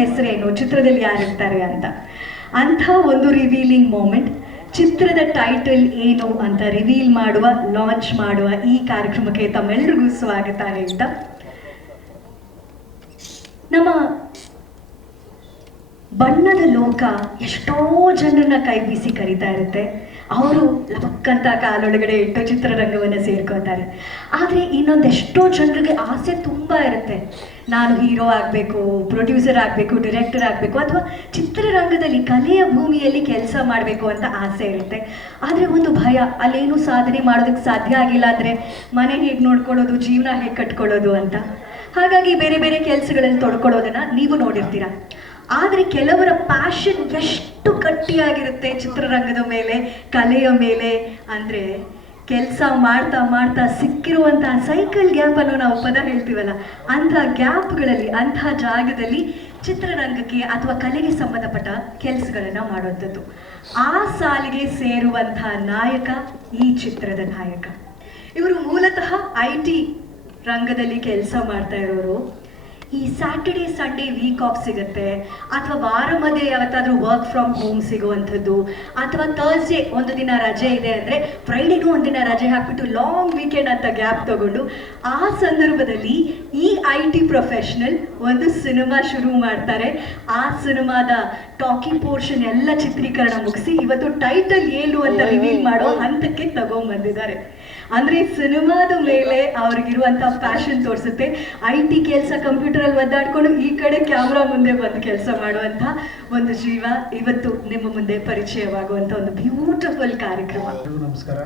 ಹೆಸರೇನು, ಚಿತ್ರದಲ್ಲಿ ಯಾರಿರ್ತಾರೆ ಅಂತ. ಅಂಥ ಒಂದು ರಿವೀಲಿಂಗ್ ಮೂಮೆಂಟ್, ಚಿತ್ರದ ಟೈಟಲ್ ಏನು ಅಂತ ರಿವೀಲ್ ಮಾಡುವ, ಲಾಂಚ್ ಮಾಡುವ ಈ ಕಾರ್ಯಕ್ರಮಕ್ಕೆ ತಮ್ಮೆಲ್ಲರಿಗೂ ಸ್ವಾಗತ ಹೇಳ್ತಾ, ನಮ್ಮ ಬಣ್ಣದ ಲೋಕ ಎಷ್ಟೋ ಜನರನ್ನ ಕೈ ಬೀಸಿ ಕರೀತಾ ಇರುತ್ತೆ. ಅವರು ಲಬಕ್ಕಂತ ಕಾಲೊಳಗಡೆ ಇಟ್ಟು ಚಿತ್ರರಂಗವನ್ನು ಸೇರ್ಕೋತಾರೆ. ಆದರೆ ಇನ್ನೊಂದೆಷ್ಟೋ ಜನರಿಗೆ ಆಸೆ ತುಂಬ ಇರುತ್ತೆ, ನಾನು ಹೀರೋ ಆಗಬೇಕು, ಪ್ರೊಡ್ಯೂಸರ್ ಆಗಬೇಕು, ಡೈರೆಕ್ಟರ್ ಆಗಬೇಕು, ಅಥವಾ ಚಿತ್ರರಂಗದಲ್ಲಿ ಕಲೆಯ ಭೂಮಿಯಲ್ಲಿ ಕೆಲಸ ಮಾಡಬೇಕು ಅಂತ ಆಸೆ ಇರುತ್ತೆ. ಆದರೆ ಒಂದು ಭಯ, ಅಲ್ಲೇನು ಸಾಧನೆ ಮಾಡೋದಕ್ಕೆ ಸಾಧ್ಯ ಆಗಿಲ್ಲ ಅಂದರೆ ಮನೆ ಹೇಗೆ ನೋಡ್ಕೊಳ್ಳೋದು, ಜೀವನ ಹೇಗೆ ಕಟ್ಕೊಳ್ಳೋದು ಅಂತ. ಹಾಗಾಗಿ ಬೇರೆ ಬೇರೆ ಕೆಲಸಗಳಲ್ಲಿ ತೊಡ್ಕೊಳ್ಳೋದನ್ನು ನೀವು ನೋಡಿರ್ತೀರ. ಆದರೆ ಕೆಲವರ ಪ್ಯಾಷನ್ ಎಷ್ಟು ಗಟ್ಟಿಯಾಗಿರುತ್ತೆ ಚಿತ್ರರಂಗದ ಮೇಲೆ, ಕಲೆಯ ಮೇಲೆ ಅಂದರೆ, ಕೆಲಸ ಮಾಡ್ತಾ ಮಾಡ್ತಾ ಸಿಕ್ಕಿರುವಂತಹ ಸೈಕಲ್ ಗ್ಯಾಪ್ ಅನ್ನೋ ನಾವು ಪದ ಹೇಳ್ತೀವಲ್ಲ, ಅಂಥ ಗ್ಯಾಪ್ಗಳಲ್ಲಿ, ಅಂಥ ಜಾಗದಲ್ಲಿ ಚಿತ್ರರಂಗಕ್ಕೆ ಅಥವಾ ಕಲೆಗೆ ಸಂಬಂಧಪಟ್ಟ ಕೆಲಸಗಳನ್ನು ಮಾಡುವಂಥದ್ದು. ಆ ಸಾಲಿಗೆ ಸೇರುವಂತಹ ನಾಯಕ ಈ ಚಿತ್ರದ ನಾಯಕ. ಇವರು ಮೂಲತಃ IT ರಂಗದಲ್ಲಿ ಕೆಲಸ ಮಾಡ್ತಾ ಇರೋರು. ಈ ಸ್ಯಾಟರ್ಡೇ ಸಂಡೇ ವೀಕ್ ಆಫ್ ಸಿಗುತ್ತೆ, ಅಥವಾ ವಾರ ಮಧ್ಯೆ ಯಾವತ್ತಾದರೂ ವರ್ಕ್ ಫ್ರಮ್ ಹೋಮ್ ಸಿಗುವಂಥದ್ದು, ಅಥವಾ ಥರ್ಸ್ಡೇ ಒಂದು ದಿನ ರಜೆ ಇದೆ ಅಂದರೆ ಫ್ರೈಡೇಗೂ ಒಂದಿನ ರಜೆ ಹಾಕ್ಬಿಟ್ಟು ಲಾಂಗ್ ವೀಕೆಂಡ್ ಅಂತ ಗ್ಯಾಪ್ ತಗೊಂಡು, ಆ ಸಂದರ್ಭದಲ್ಲಿ ಈ IT ಪ್ರೊಫೆಷನಲ್ ಒಂದು ಸಿನಿಮಾ ಶುರು ಮಾಡ್ತಾರೆ. ಆ ಸಿನಿಮಾದ ಟಾಕಿ ಪೋರ್ಷನ್ ಎಲ್ಲ ಚಿತ್ರೀಕರಣ ಮುಗಿಸಿ ಇವತ್ತು ಟೈಟಲ್ ಏನು ಅಂತ ರಿವೀಲ್ ಮಾಡೋ ಹಂತಕ್ಕೆ ತಗೊಂಡ್ಬಂದಿದ್ದಾರೆ. ಅಂದರೆ ಸಿನಿಮಾದ ಮೇಲೆ ಅವ್ರಿಗಿರುವಂಥ ಪ್ಯಾಷನ್ ತೋರಿಸುತ್ತೆ. IT ಕೆಲಸ ಕಂಪ್ಯೂಟರಲ್ಲಿ ಒದ್ದಾಡ್ಕೊಂಡು ಈ ಕಡೆ ಕ್ಯಾಮ್ರಾ ಮುಂದೆ ಬಂದು ಕೆಲಸ ಮಾಡುವಂಥ ಒಂದು ಜೀವ ಇವತ್ತು ನಿಮ್ಮ ಮುಂದೆ ಪರಿಚಯವಾಗುವಂಥ ಒಂದು ಬ್ಯೂಟಿಫುಲ್ ಕಾರ್ಯಕ್ರಮ. ನಮಸ್ಕಾರ.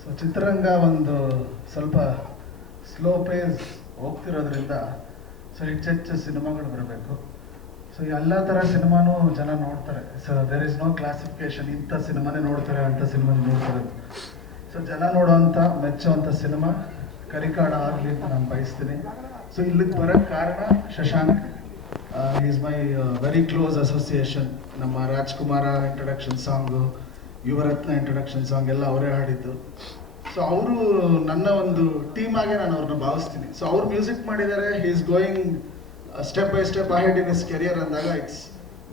ಸೊ ಚಿತ್ರರಂಗ ಒಂದು ಸ್ವಲ್ಪ ಸ್ಲೋ ಪೇಸ್ ಹೋಗ್ತಿರೋದ್ರಿಂದ ಸೊ ಹೆಚ್ಚೆಚ್ಚು ಸಿನಿಮಾಗಳು ಬರಬೇಕು. ಸೊ ಎಲ್ಲ ಥರ ಸಿನಿಮಾನೂ ಜನ ನೋಡ್ತಾರೆ. So there is no classification, ಇಂಥ ಸಿನಿಮಾನೇ ನೋಡ್ತಾರೆ, ಅಂಥ ಸಿನಿಮಾನೇ ನೋಡ್ತಾರೆ. ಸೊ ಜನ ನೋಡೋವಂಥ ಮೆಚ್ಚುವಂಥ ಸಿನಿಮಾ ಕರಿಕಾಡ ಆಗಲಿ ಅಂತ ನಾನು ಬಯಸ್ತೀನಿ. ಸೊ ಇಲ್ಲಿಗೆ ಬರೋಕ್ಕೆ ಕಾರಣ Shashank. Is my very close association. ನಮ್ಮ Rajkumar introduction song, Yuvaratna introduction song ಎಲ್ಲ ಅವರೇ ಹಾಡಿದ್ದು. ಸೊ ಅವರು ನನ್ನ ಒಂದು ಟೀಮ್ ಆಗೇ ನಾನು ಅವ್ರನ್ನ ಭಾವಿಸ್ತೀನಿ. ಸೊ ಅವ್ರು ಮ್ಯೂಸಿಕ್ ಮಾಡಿದ್ದಾರೆ, he is going step by step ahead in his career ಅಂದಾಗ ಇಟ್ಸ್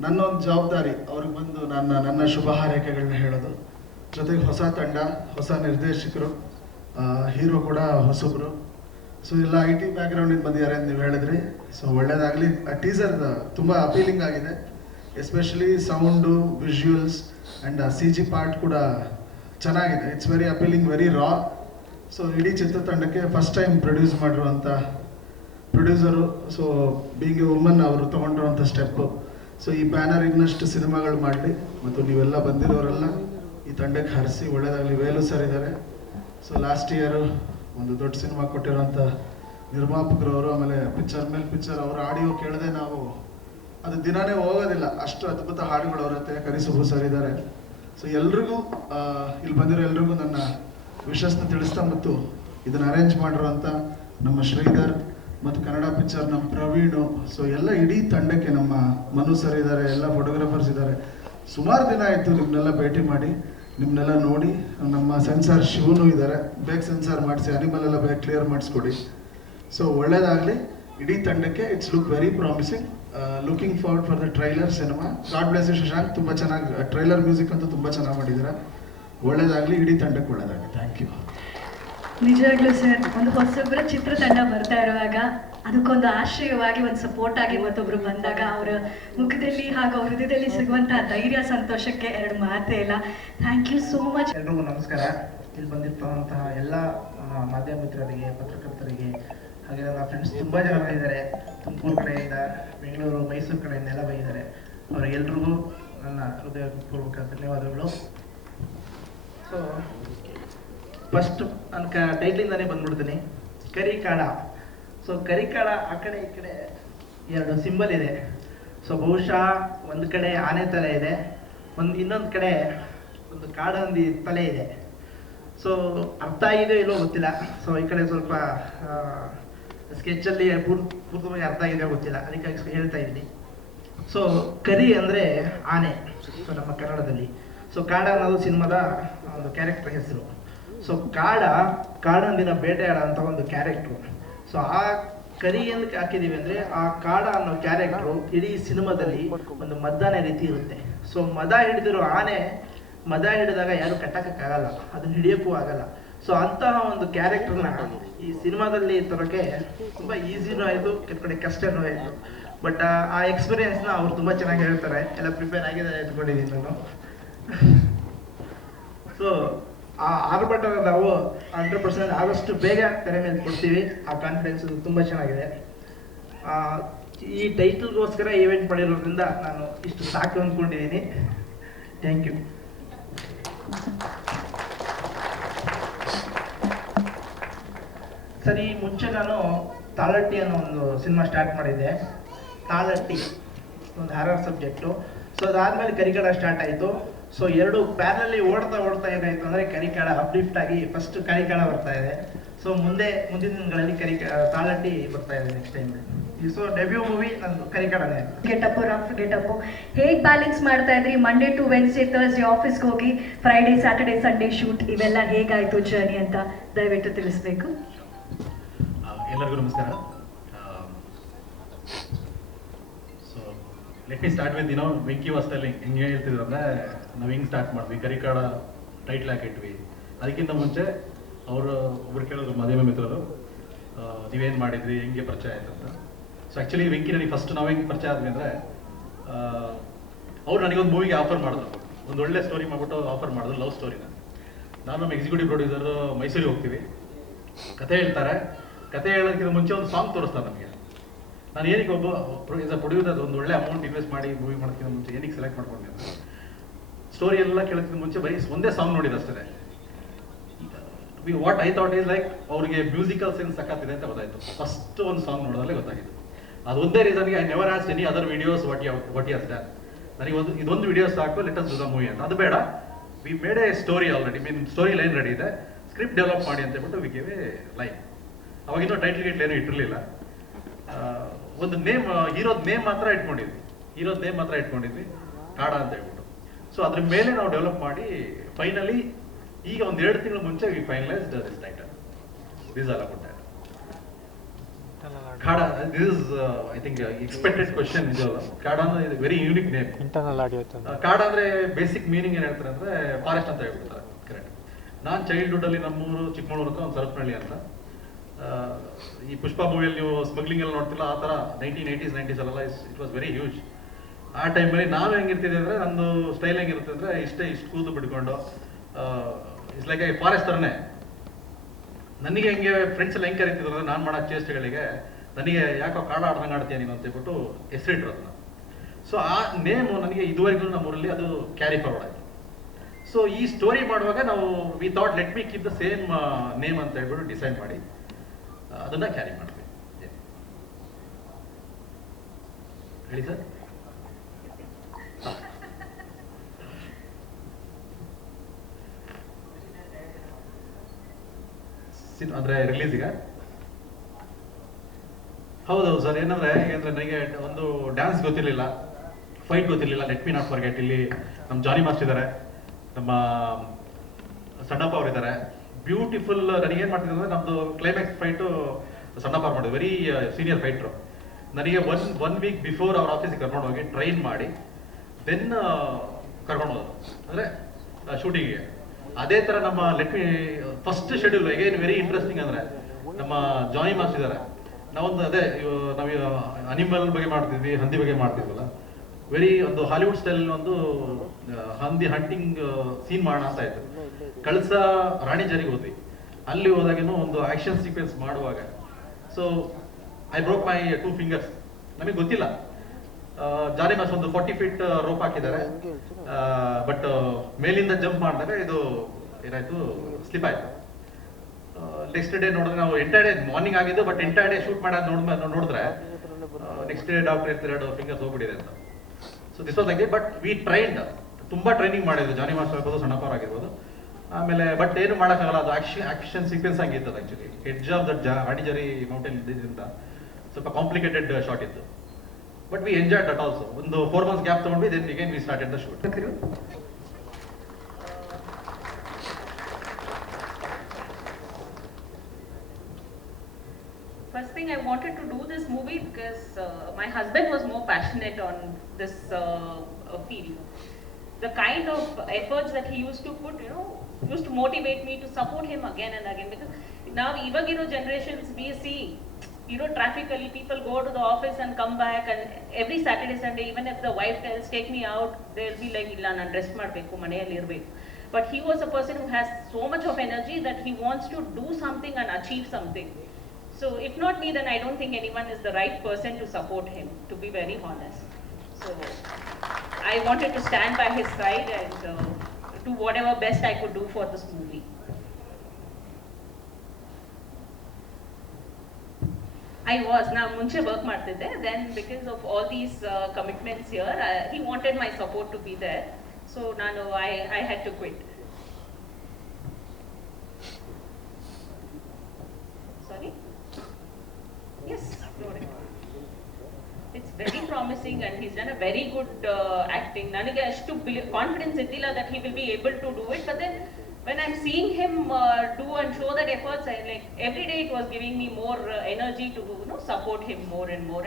ನನ್ನ ಒಂದು ಜವಾಬ್ದಾರಿ ಅವ್ರಿಗೆ ಬಂದು ನನ್ನ ಶುಭ ಹಾರೈಕೆಗಳನ್ನ ಹೇಳೋದು. ಜೊತೆಗೆ ಹೊಸ ತಂಡ, ಹೊಸ ನಿರ್ದೇಶಕರು, ಹೀರೋ ಕೂಡ ಹೊಸಬ್ರು. ಸೊ ಎಲ್ಲ IT ಬ್ಯಾಕ್ಗ್ರೌಂಡಿಂದ ಬಂದಿದ್ದಾರೆ ಅಂತ ನೀವು ಹೇಳಿದ್ರಿ. ಸೊ ಒಳ್ಳೇದಾಗಲಿ. ಟೀಸರ್ ತುಂಬ ಅಪೀಲಿಂಗ್ ಆಗಿದೆ, especially sound, visuals and CG part ಕೂಡ ಚೆನ್ನಾಗಿದೆ. It's very appealing, very raw. So ಇಡೀ ಚಿತ್ರತಂಡಕ್ಕೆ ಫಸ್ಟ್ ಟೈಮ್ ಪ್ರೊಡ್ಯೂಸ್ ಮಾಡಿರುವಂಥ producer. So being a woman ಅವರು ತೊಗೊಂಡಿರುವಂಥ ಸ್ಟೆಪ್ಪು. ಸೊ ಈ ಬ್ಯಾನರ್ ಇನ್ನಷ್ಟು ಸಿನಿಮಾಗಳು ಮಾಡಲಿ, ಮತ್ತು ನೀವೆಲ್ಲ ಬಂದಿರೋರೆಲ್ಲ ಈ ತಂಡಕ್ಕೆ ಹರಿಸಿ ಒಳ್ಳೇದಾಗಲಿ. ವೇಲು ಸರ್ ಇದ್ದಾರೆ. ಸೊ ಲಾಸ್ಟ್ ಇಯರು ಒಂದು ದೊಡ್ಡ ಸಿನಿಮಾ ಕೊಟ್ಟಿರೋಂಥ ನಿರ್ಮಾಪಕರು ಅವರು. ಆಮೇಲೆ ಪಿಕ್ಚರ್ ಮೇಲೆ ಪಿಕ್ಚರ್ ಅವರ ಆಡಿಯೋ ಕೇಳದೆ ನಾವು ಅದು ದಿನಾನೇ ಹೋಗೋದಿಲ್ಲ, ಅಷ್ಟು ಅದ್ಭುತ ಹಾಡುಗಳು ಅವ್ರ ಹತ್ರ. ಕರಿಸುಬ್ಬು ಸರ್ ಇದ್ದಾರೆ. ಸೊ ಎಲ್ರಿಗೂ ಇಲ್ಲಿ ಬಂದಿರೋ ಎಲ್ರಿಗೂ ನನ್ನ ವಿಶಸ್ನ ತಿಳಿಸ್ತಾ, ಮತ್ತು ಇದನ್ನು ಅರೇಂಜ್ ಮಾಡಿರೋಂಥ ನಮ್ಮ ಶ್ರೀಧರ್ ಮತ್ತು ಕನ್ನಡ ಪಿಕ್ಚರ್ ನಮ್ಮ ಪ್ರವೀಣು. ಸೊ ಎಲ್ಲ ಇಡೀ ತಂಡಕ್ಕೆ ನಮ್ಮ ಮನು ಸರ್ ಇದ್ದಾರೆ, ಎಲ್ಲ ಫೋಟೋಗ್ರಾಫರ್ಸ್ ಇದ್ದಾರೆ. ಸುಮಾರು ದಿನ ಆಯಿತು ನಿಮ್ಮನ್ನೆಲ್ಲ ಭೇಟಿ ಮಾಡಿ, ನಿಮ್ಮನ್ನೆಲ್ಲ ನೋಡಿ. ನಮ್ಮ ಸೆನ್ಸಾರ್ ಶಿವನು ಇದ್ದಾರೆ, ಬೇಗ ಸೆನ್ಸಾರ್ ಮಾಡಿಸಿ, ಅನಿಮಲ್ ಎಲ್ಲ ಬೇಗ ಕ್ಲಿಯರ್ ಮಾಡಿಸ್ಕೊಡಿ. ಸೊ ಒಳ್ಳೇದಾಗಲಿ ಇಡೀ ತಂಡಕ್ಕೆ. It's look very promising. Looking forward for the trailer ಸಿನಿಮಾ. God bless you Shashank. ತುಂಬ ಚೆನ್ನಾಗಿ ಟ್ರೈಲರ್ ಮ್ಯೂಸಿಕ್ ಅಂತೂ ತುಂಬ ಚೆನ್ನಾಗಿ ಮಾಡಿದ್ದೀರಾ. ಒಳ್ಳೇದಾಗಲಿ, ಇಡೀ ತಂಡಕ್ಕೆ ಒಳ್ಳೇದಾಗಲಿ. Thank you. ನಿಜವಾಗ್ಲೂ ಸರ್, ಒಂದು ಹೊಸೊಬ್ಬರ ಚಿತ್ರತಂಡ ಬರ್ತಾ ಇರುವಾಗ ಅದಕ್ಕೊಂದು ಆಶ್ರಯವಾಗಿ, ಒಂದು ಸಪೋರ್ಟ್ ಆಗಿ ಮತ್ತೊಬ್ರು ಬಂದಾಗ ಅವರ ಮುಖದಲ್ಲಿ ಹಾಗೂ ಅವ್ರ ಹೃದಯದಲ್ಲಿ ಸಿಗುವಂತಹ ಧೈರ್ಯ, ಸಂತೋಷಕ್ಕೆ ಎರಡು ಮಾತೇ ಇಲ್ಲ. Thank you so much. ಎಲ್ರಿಗೂ ನಮಸ್ಕಾರ. ಇಲ್ಲಿ ಬಂದಿರ್ತಂತಹ ಎಲ್ಲ ಮಾಧ್ಯಮ ಮಿತ್ರರಿಗೆ, ಪತ್ರಕರ್ತರಿಗೆ, ಹಾಗೆ ನನ್ನ ಫ್ರೆಂಡ್ಸ್ ತುಂಬ ಜನ ಬಂದಿದ್ದಾರೆ. ತುಮಕೂರು ಕಡೆಯಿಂದ, ಬೆಂಗಳೂರು, ಮೈಸೂರು ಕಡೆಯಿಂದ ಎಲ್ಲ ಬಂದಿದ್ದಾರೆ. ಅವರಿಗೆಲ್ರಿಗೂ ನನ್ನ ಹೃದಯಪೂರ್ವಕ ಧನ್ಯವಾದಗಳು. ಸೊ ಫಸ್ಟ್ ನನ್ನ ಟೈಟ್ಲಿಂದಾನೇ ಬಂದ್ಬಿಡ್ತೀನಿ, ಕರಿಕಾಡ. ಸೊ ಕರಿಕಾಡ, ಆ ಕಡೆ ಈ ಕಡೆ ಎರಡು ಸಿಂಬಲ್ ಇದೆ. ಸೊ ಬಹುಶಃ ಒಂದು ಕಡೆ ಆನೆ ತಲೆ ಇದೆ, ಇನ್ನೊಂದು ಕಡೆ ಒಂದು ಕಾಡಂದಿ ತಲೆ ಇದೆ. ಸೊ ಅರ್ಥ ಆಗಿದೆ ಇಲ್ಲೋ ಗೊತ್ತಿಲ್ಲ. ಸೊ ಈ ಕಡೆ ಸ್ವಲ್ಪ ಸ್ಕೆಚಲ್ಲಿ ಪೂರ್ತಿಯಾಗಿ ಅರ್ಥ ಆಗಿದೆ ಗೊತ್ತಿಲ್ಲ, ಅದಕ್ಕಾಗಿ ಹೇಳ್ತಾ ಇದ್ದೀನಿ. ಸೊ ಕರಿ ಅಂದರೆ ಆನೆ, ಸೊ ನಮ್ಮ ಕನ್ನಡದಲ್ಲಿ. ಸೊ ಕಾಡ ಅನ್ನೋದು ಸಿನಿಮಾದ ಒಂದು ಕ್ಯಾರೆಕ್ಟರ್ ಹೆಸರು. ಸೊ ಕಾಡಂದಿನ ಬೇಟೆಯಾಡ ಅಂತ ಒಂದು ಕ್ಯಾರೆಕ್ಟ್ರು. ಸೊ ಆ ಕರಿ ಏನಕ್ಕೆ ಹಾಕಿದೀವಿ ಅಂದ್ರೆ ಆ ಕಾಡ ಅನ್ನೋ ಕ್ಯಾರೆಕ್ಟ್ರು ಇಡೀ ಸಿನಿಮಾದಲ್ಲಿ ಒಂದು ಮದ್ದಾನೆ ರೀತಿ ಇರುತ್ತೆ. ಸೊ ಮದ ಹಿಡಿದಿರೋ ಆನೆ ಮದ ಹಿಡಿದಾಗ ಯಾರು ಕಟ್ಟಕ್ಕಾಗಲ್ಲ, ಅದನ್ನ ಹಿಡಿಯೋಕ್ಕೂ ಆಗಲ್ಲ. ಸೊ ಅಂತಹ ಒಂದು ಕ್ಯಾರೆಕ್ಟರ್ನ ಈ ಸಿನಿಮಾದಲ್ಲಿ ತರೋಕೆ ತುಂಬಾ ಈಸಿನೂ ಆಯಿತು, ಕೆಲವು ಕಡೆ ಕಷ್ಟನೂ ಆಯಿತು. ಬಟ್ ಆ ಎಕ್ಸ್ಪೀರಿಯನ್ಸ್ನ ಅವ್ರು ತುಂಬಾ ಚೆನ್ನಾಗಿ ಹೇಳ್ತಾರೆ, ಎಲ್ಲ ಪ್ರಿಪೇರ್ ಆಗಿದ್ದಾರೆ ಅಂದ್ಕೊಂಡಿದ್ದೀನಿ ನಾನು. ಸೊ ಆ ಆರ್ಭಟನ ನಾವು 100% ಆದಷ್ಟು ಬೇಗ ತೆರೆ ಮೇಲೆ ಕೊಡ್ತೀವಿ. ಆ ಕಾನ್ಫಿಡೆನ್ಸ್ ತುಂಬ ಚೆನ್ನಾಗಿದೆ. ಈ ಟೈಟಲ್ಗೋಸ್ಕರ ಈವೆಂಟ್ ಮಾಡಿರೋದ್ರಿಂದ ನಾನು ಇಷ್ಟು ಸಾಕು ಅಂದ್ಕೊಂಡಿದ್ದೀನಿ. Thank you. ಸರ್, ಈ ಮುಂಚೆ ನಾನು ತಾಳಟ್ಟಿ ಅನ್ನೋ ಒಂದು ಸಿನಿಮಾ ಸ್ಟಾರ್ಟ್ ಮಾಡಿದ್ದೆ. ತಾಳಟ್ಟಿ ಒಂದು ಹಾರರ್ ಸಬ್ಜೆಕ್ಟು. ಸೊ ಅದಾದ್ಮೇಲೆ ಕರಿಕಡ ಸ್ಟಾರ್ಟ್ ಆಯಿತು. ಸೊ ಎರಡು ಪ್ಯಾರಲಲ್ಲಿ ಓಡ್ತಾ ಏನಾಯಿತು ಅಂದರೆ ಕರಿಕಾಡ ಅಪ್ಲಿಫ್ಟ್ ಆಗಿ ಫಸ್ಟ್ ಕರಿಕಾಡ ಬರ್ತಾ ಇದೆ. ಸೊ ಮುಂದಿನ ದಿನಗಳಲ್ಲಿ ತಾಳಟ್ಟಿ ಬರ್ತಾ ಇದೆ next time. So debut movie ನಂದು ಕರಿಕಾಡನೇ. ಗೆಟಪ್ ರಫ್ ಗೆಟಪ್ ಹೇಗೆ ಬ್ಯಾಲೆನ್ಸ್ ಮಾಡ್ತಾ ಇದ್ರಿ? ಮಂಡೇ ಟು ವೆನ್ಸ್ಡೇ ಥರ್ಸ್ಡೇ ಆಫೀಸ್ಗೆ ಹೋಗಿ ಫ್ರೈಡೇ ಸ್ಯಾಟರ್ಡೇ ಸಂಡೇ ಶೂಟ್, ಇವೆಲ್ಲ ಹೇಗಾಯಿತು ಜರ್ನಿ ಅಂತ ದಯವಿಟ್ಟು ತಿಳಿಸ್ಬೇಕು. ಎಲ್ಲರಿಗೂ ನಮಸ್ಕಾರ. So let me start with Venky ವಾಸ್ತಲ್ಲಿ ಹೆಂಗೆ ಹೇಳ್ತಿದ್ರು ಅಂದರೆ, ನಾವು ಹೆಂಗೆ ಸ್ಟಾರ್ಟ್ ಮಾಡಿದ್ವಿ, ಕರಿಕಾಡ ಟೈಟ್ಲ್ ಹಾಕಿಟ್ವಿ. ಅದಕ್ಕಿಂತ ಮುಂಚೆ ಅವರು ಒಬ್ರು ಕೇಳಿದ್ರು, ಮಾಧ್ಯಮ ಮಿತ್ರರು, ನೀವೇನು ಮಾಡಿದ್ರಿ, ಹೆಂಗೆ ಪರಿಚಯ ಆಯ್ತು ಅಂತ. ಸೊ ಆ್ಯಕ್ಚುಲಿ ವೆಂಕಿ ನನಗೆ ಫಸ್ಟ್ ನಾವು ಹೆಂಗೆ ಪರಿಚಯ ಆದ್ವಿ ಅಂದರೆ, ಅವ್ರು ನನಗೊಂದು ಮೂವಿಗೆ ಆಫರ್ ಮಾಡಿದ್ರು, ಒಂದು ಒಳ್ಳೆ ಸ್ಟೋರಿ ಮಾಡಿಬಿಟ್ಟು ಆಫರ್ ಮಾಡಿದ್ರು, ಲವ್ ಸ್ಟೋರಿನ. ನಾನು ನಮ್ಮ ಎಕ್ಸಿಕ್ಯೂಟಿವ್ ಪ್ರೊಡ್ಯೂಸರು ಮೈಸೂರಿಗೆ ಹೋಗ್ತೀವಿ, ಕತೆ ಹೇಳ್ತಾರೆ. ಕತೆ ಹೇಳೋದಕ್ಕಿಂತ ಮುಂಚೆ ಒಂದು ಸಾಂಗ್ ತೋರಿಸ್ತಾರೆ ನಮಗೆ. ನಾನು ಏನಕ್ಕೆ ಪ್ರೊಡ್ಯೂಸರ್ ಒಂದು ಒಳ್ಳೆ ಅಮೌಂಟ್ ಇನ್ವೆಸ್ಟ್ ಮಾಡಿ ಮೂವಿ ಮಾಡೋದಕ್ಕಿಂತ ಮುಂಚೆ ಏನಕ್ಕೆ ಸೆಲೆಕ್ಟ್ ಮಾಡ್ಕೊಂಡೆ ಅಂತ, ಸ್ಟೋರಿ ಎಲ್ಲ ಕೇಳೋದಕ್ಕಿಂತ ಮುಂಚೆ ಬರೀ ಒಂದೇ ಸಾಂಗ್ ನೋಡಿದ ಅಷ್ಟೇ. What I thought is like ಅವ್ರಿಗೆ ಮ್ಯೂಸಿಕಲ್ ಸೆನ್ಸ್ ಸಕ್ಕತ್ತಿದೆ ಅಂತ ಗೊತ್ತಾಯ್ತು. ಫಸ್ಟ್ ಒಂದು ಸಾಂಗ್ ನೋಡೋದಲ್ಲೇ ಗೊತ್ತಾಗಿತ್ತು. ಅದೊಂದೇ ರೀಸನ್ಗೆ I never asked any other videos what you has done. ನನಗೆ ಇದೊಂದು ವಿಡಿಯೋ ಸಾಕು, let us do the movie ಅಂತ. ಅದು ಬೇಡ, we made a story already, story line ready ಇದೆ, ಸ್ಕ್ರಿಪ್ಟ್ ಡೆವಲಪ್ ಮಾಡಿ ಅಂತ ಹೇಳ್ಬಿಟ್ಟು ವಿ ಗಿವ್ ಎ ಲೈನ್. ಅವಾಗಿನ್ನೂ ಟೈಟಲ್ ಗೇಟ್ಲ್ ಏನೂ ಇಟ್ಟಿರಲಿಲ್ಲ. ಒಂದು ನೇಮ್, ಹೀರೋದ್ ನೇಮ್ ಮಾತ್ರ ಇಟ್ಕೊಂಡಿದ್ವಿ, ಕಾಡ ಅಂತ ಹೇಳ್ಬಿಟ್ಟು. ಸೊ ಅದ್ರ ಮೇಲೆ ನಾವು ಡೆವಲಪ್ ಮಾಡಿ ಫೈನಲಿ ಈಗ ಒಂದು 2 ತಿಂಗಳ ಮುಂಚೆ we finalised this title. This all about Kaada. This is I think expected question. ನಿಜವಲ್ಲ, ಕಾಡ ಅಂದ್ರೆ ವೆರಿ ಯೂನಿಕ್ ನೇಮ್. ಕಾಡ ಅಂದ್ರೆ ಬೇಸಿಕ್ ಮೀನಿಂಗ್ ಏನ್ ಹೇಳ್ತಾರೆ ಅಂದ್ರೆ ಫಾರೆಸ್ಟ್ ಅಂತ ಹೇಳ್ಬಿಡ್ತಾರೆ. ಕರೆಕ್ಟ್. ನಾನು ಚೈಲ್ಡ್ಹುಡ್ ಅಲ್ಲಿ ನಮ್ಮೂರು ಚಿಕ್ಕಮಗಳೂರು ಅಂತ ಒಂದು ಸರಪನಹಳ್ಳಿ ಅಂತ. ಈ ಪುಷ್ಪ ಮೂವಿಯಲ್ಲಿ ನೀವು ಸ್ಮಗ್ಲಿಂಗ್ ಎಲ್ಲ ನೋಡ್ತಿಲ್ಲ, ಆ ಥರ 1980s 90s ಅಲ್ಲೆಲ್ಲ ಇಟ್ ವಾಸ್ ವೆರಿ ಹ್ಯೂಜ್. ಆ ಟೈಮಲ್ಲಿ ನಾವು ಹೆಂಗಿರ್ತಿದ್ದೆ ಅಂದರೆ, ನಂದು ಸ್ಟೈಲ್ ಹೆಂಗಿರುತ್ತೆ ಅಂದರೆ, ಇಷ್ಟು ಕೂದು ಬಿಟ್ಕೊಂಡು ಇಟ್ಸ್ ಲೈಕ್ ಎ ಫಾರೆಸ್ಟ್ ಥರನೇ. ನನಗೆ ಹೆಂಗೆ ಫ್ರೆಂಡ್ಸ್ ಎಲ್ಲ ಹೆಂಗೆ ಕರಿತಿದ್ರು ಅಂದರೆ, ನಾನು ಮಾಡೋ ಚೇಷ್ಟೆಗಳಿಗೆ ನನಗೆ ಯಾಕೋ ಕಾಡ ಆಡ್ದಂಗೆ ಆಡ್ತೀಯ ನೀನು ಅಂತ ಹೇಳ್ಬಿಟ್ಟು ಹೆಸರಿಟ್ರು ಅದನ್ನ. ಸೊ ಆ ನೇಮು ನನಗೆ ಇದುವರೆಗೂ ನಮ್ಮೂರಲ್ಲಿ ಅದು ಕ್ಯಾರಿ ಫಾರ್ವರ್ಡ್ ಆಯಿತು. ಸೊ ಈ ಸ್ಟೋರಿ ಮಾಡುವಾಗ ನಾವು we thought let me keep the same name ಅಂತ ಹೇಳ್ಬಿಟ್ಟು ಡಿಸೈಡ್ ಮಾಡಿ ಅದನ್ನ ಕ್ಯಾರಿ ಮಾಡ್ತೀವಿ. ಹೇಳಿ ಸರ್. ಅಂದ್ರೆ ರಿಲೀಸಿಗ ಹೌದೌದು ಸರ್. ಏನಂದ್ರೆ ನನಗೆ ಒಂದು ಡ್ಯಾನ್ಸ್ ಗೊತ್ತಿರಲಿಲ್ಲ, ಫೈಟ್ ಗೊತ್ತಿರಲಿಲ್ಲ. ಲೆಟ್ ಮಿ ನಾಟ್ ಫಾರ್ಗೆಟ್, ಇಲ್ಲಿ ನಮ್ಮ ಜಾನಿ ಮಾಸ್ಟರ್ ಇದ್ದಾರೆ, ನಮ್ಮ ಸಣ್ಣಪ್ಪ ಅವರು ಇದ್ದಾರೆ, ಬ್ಯೂಟಿಫುಲ್. ನನಗೇನು ಮಾಡ್ತಿದ್ದೆ ಅಂದರೆ, ನಮ್ಮದು ಕ್ಲೈಮ್ಯಾಕ್ಸ್ ಫೈಟು ಸಣ್ಣಪ್ಪ ಅವ್ರು ಮಾಡಿದ್ರು, ವೆರಿ ಸೀನಿಯರ್ ಫೈಟ್ರು. ನನಗೆ ಒನ್ ವೀಕ್ ಬಿಫೋರ್ ಅವ್ರ ಆಫೀಸಿಗೆ ಕರ್ಕೊಂಡು ಹೋಗಿ ಟ್ರೈನ್ ಮಾಡಿ ದೆನ್ ಕರ್ಕೊಂಡು ಹೋದ್ರು ಅಂದರೆ ಶೂಟಿಂಗಿಗೆ. ಅದೇ ಥರ ನಮ್ಮ let me first schedule again very interesting. ಅಂದರೆ ನಮ್ಮ ಜಾನಿ ಮಾಸ್ಟರ್ ಇದ್ದಾರೆ, ನಾವೊಂದು ಅದೇ ನಾವು ಅನಿಮಲ್ ಬಗ್ಗೆ ಮಾಡ್ತಿದ್ವಿ, ಹಂದಿ ಬಗ್ಗೆ ಮಾಡ್ತಿದ್ವಲ್ಲ, ವೆರಿ ಒಂದು ಹಾಲಿವುಡ್ ಸ್ಟೈಲ್ ಒಂದು ಹಂದಿ ಹಂಟಿಂಗ್ ಸೀನ್ ಮಾಡೋಣ ಅಂತ ಆಯ್ತು. ಕಳಸ ರಾಣಿಜರಿಗೆ ಹೋದ್ವಿ. ಅಲ್ಲಿ ಹೋದಾಗೇನೋ ಒಂದು ಆಕ್ಷನ್ ಸೀಕ್ವೆನ್ಸ್ ಮಾಡುವಾಗ so I broke my 2 fingers. ನಮಗೆ ಗೊತ್ತಿಲ್ಲ. ಜಾನಿ ಮಾಸ್ ಒಂದು 40 feet ರೋಪ್ ಹಾಕಿದ್ದಾರೆ, ಬಟ್ ಮೇಲಿಂದ ಜಂಪ್ ಮಾಡಿದಾಗ ಇದು ಏನಾಯ್ತು, ಸ್ಲಿಪ್ ಆಯ್ತು. ನೆಕ್ಸ್ಟ್ ಡೇ ನೋಡಿದ್ರೆ, ನಾವು ಎಂಟೈರ್ ಡೇ ಮಾರ್ನಿಂಗ್ ಆಗಿದ್ದು, ಬಟ್ ಎಂಟೈರ್ ಡೇ ಶೂಟ್ ಮಾಡೋದು ನೋಡಿದ್ರೆ ನೆಕ್ಸ್ಟ್ ಡೇ ಡಾಕ್ಟರ್ ಇರ್ತಾರೆ 2 fingers ಹೋಗ್ಬಿಟ್ಟಿದೆ ಅಂತ. So this was like it. But we trained, ತುಂಬಾ ಟ್ರೈನಿಂಗ್ ಮಾಡಿದ್ರು, ಜಾನಿ ಮಾಸ್ಟರ್ ಆಗಿರ್ಬೋದು, ಸಣ್ಣಪ್ಪ ಆಗಿರ್ಬೋದು. ಆಮೇಲೆ ಬಟ್ ಏನು ಮಾಡೋಕ್ಕಾಗಲ್ಲ, ಅದು ಆಕ್ಷನ್ ಸೀಕ್ವೆನ್ಸ್ ಆಗಿತ್ತು ಆಕ್ಚುಲಿ. ಎಡ್ಜ್ ಆಫ್ ದಟ್ ರಾಣಿಜರಿ ಮೌಂಟೇನ್ ಇದ್ದಿದ್ದರಿಂದ ಸ್ವಲ್ಪ ಕಾಂಪ್ಲಿಕೇಟೆಡ್ ಶಾಟ್ ಇತ್ತು. But we enjoy that also. ಒಂದು 4 months ಗ್ಯಾಪ್ ತಗೊಂಡ್ವಿ, then again we started the shoot. First thing I wanted to do because my husband was more passionate on this field. The kind of efforts that he used to put, used to motivate me to support him again and again. Because now, even generations we see, traffically people go to the office and come back, and every Saturday, Sunday, even if the wife tells, take me out, they'll be like, illa nan rest madbeku, maneyalli irbeku. But he was a person who has so much of energy that he wants to do something and achieve something. So if not me, then I don't think anyone is the right person to support him, to be very honest. So I wanted to stand by his side and do whatever best I could do for this movie. I was now munche work ಮಾಡ್ತಿದ್ದೆ, then because of all these commitments here, he wanted my support to be there, so I had to quit. Sorry? Yes, it's very promising and he's done a very good acting. Nanage ashtu confidence idilla that he will be able to do it, but then when I'm seeing him do and show that efforts, every day it was giving me more energy to support him more and more.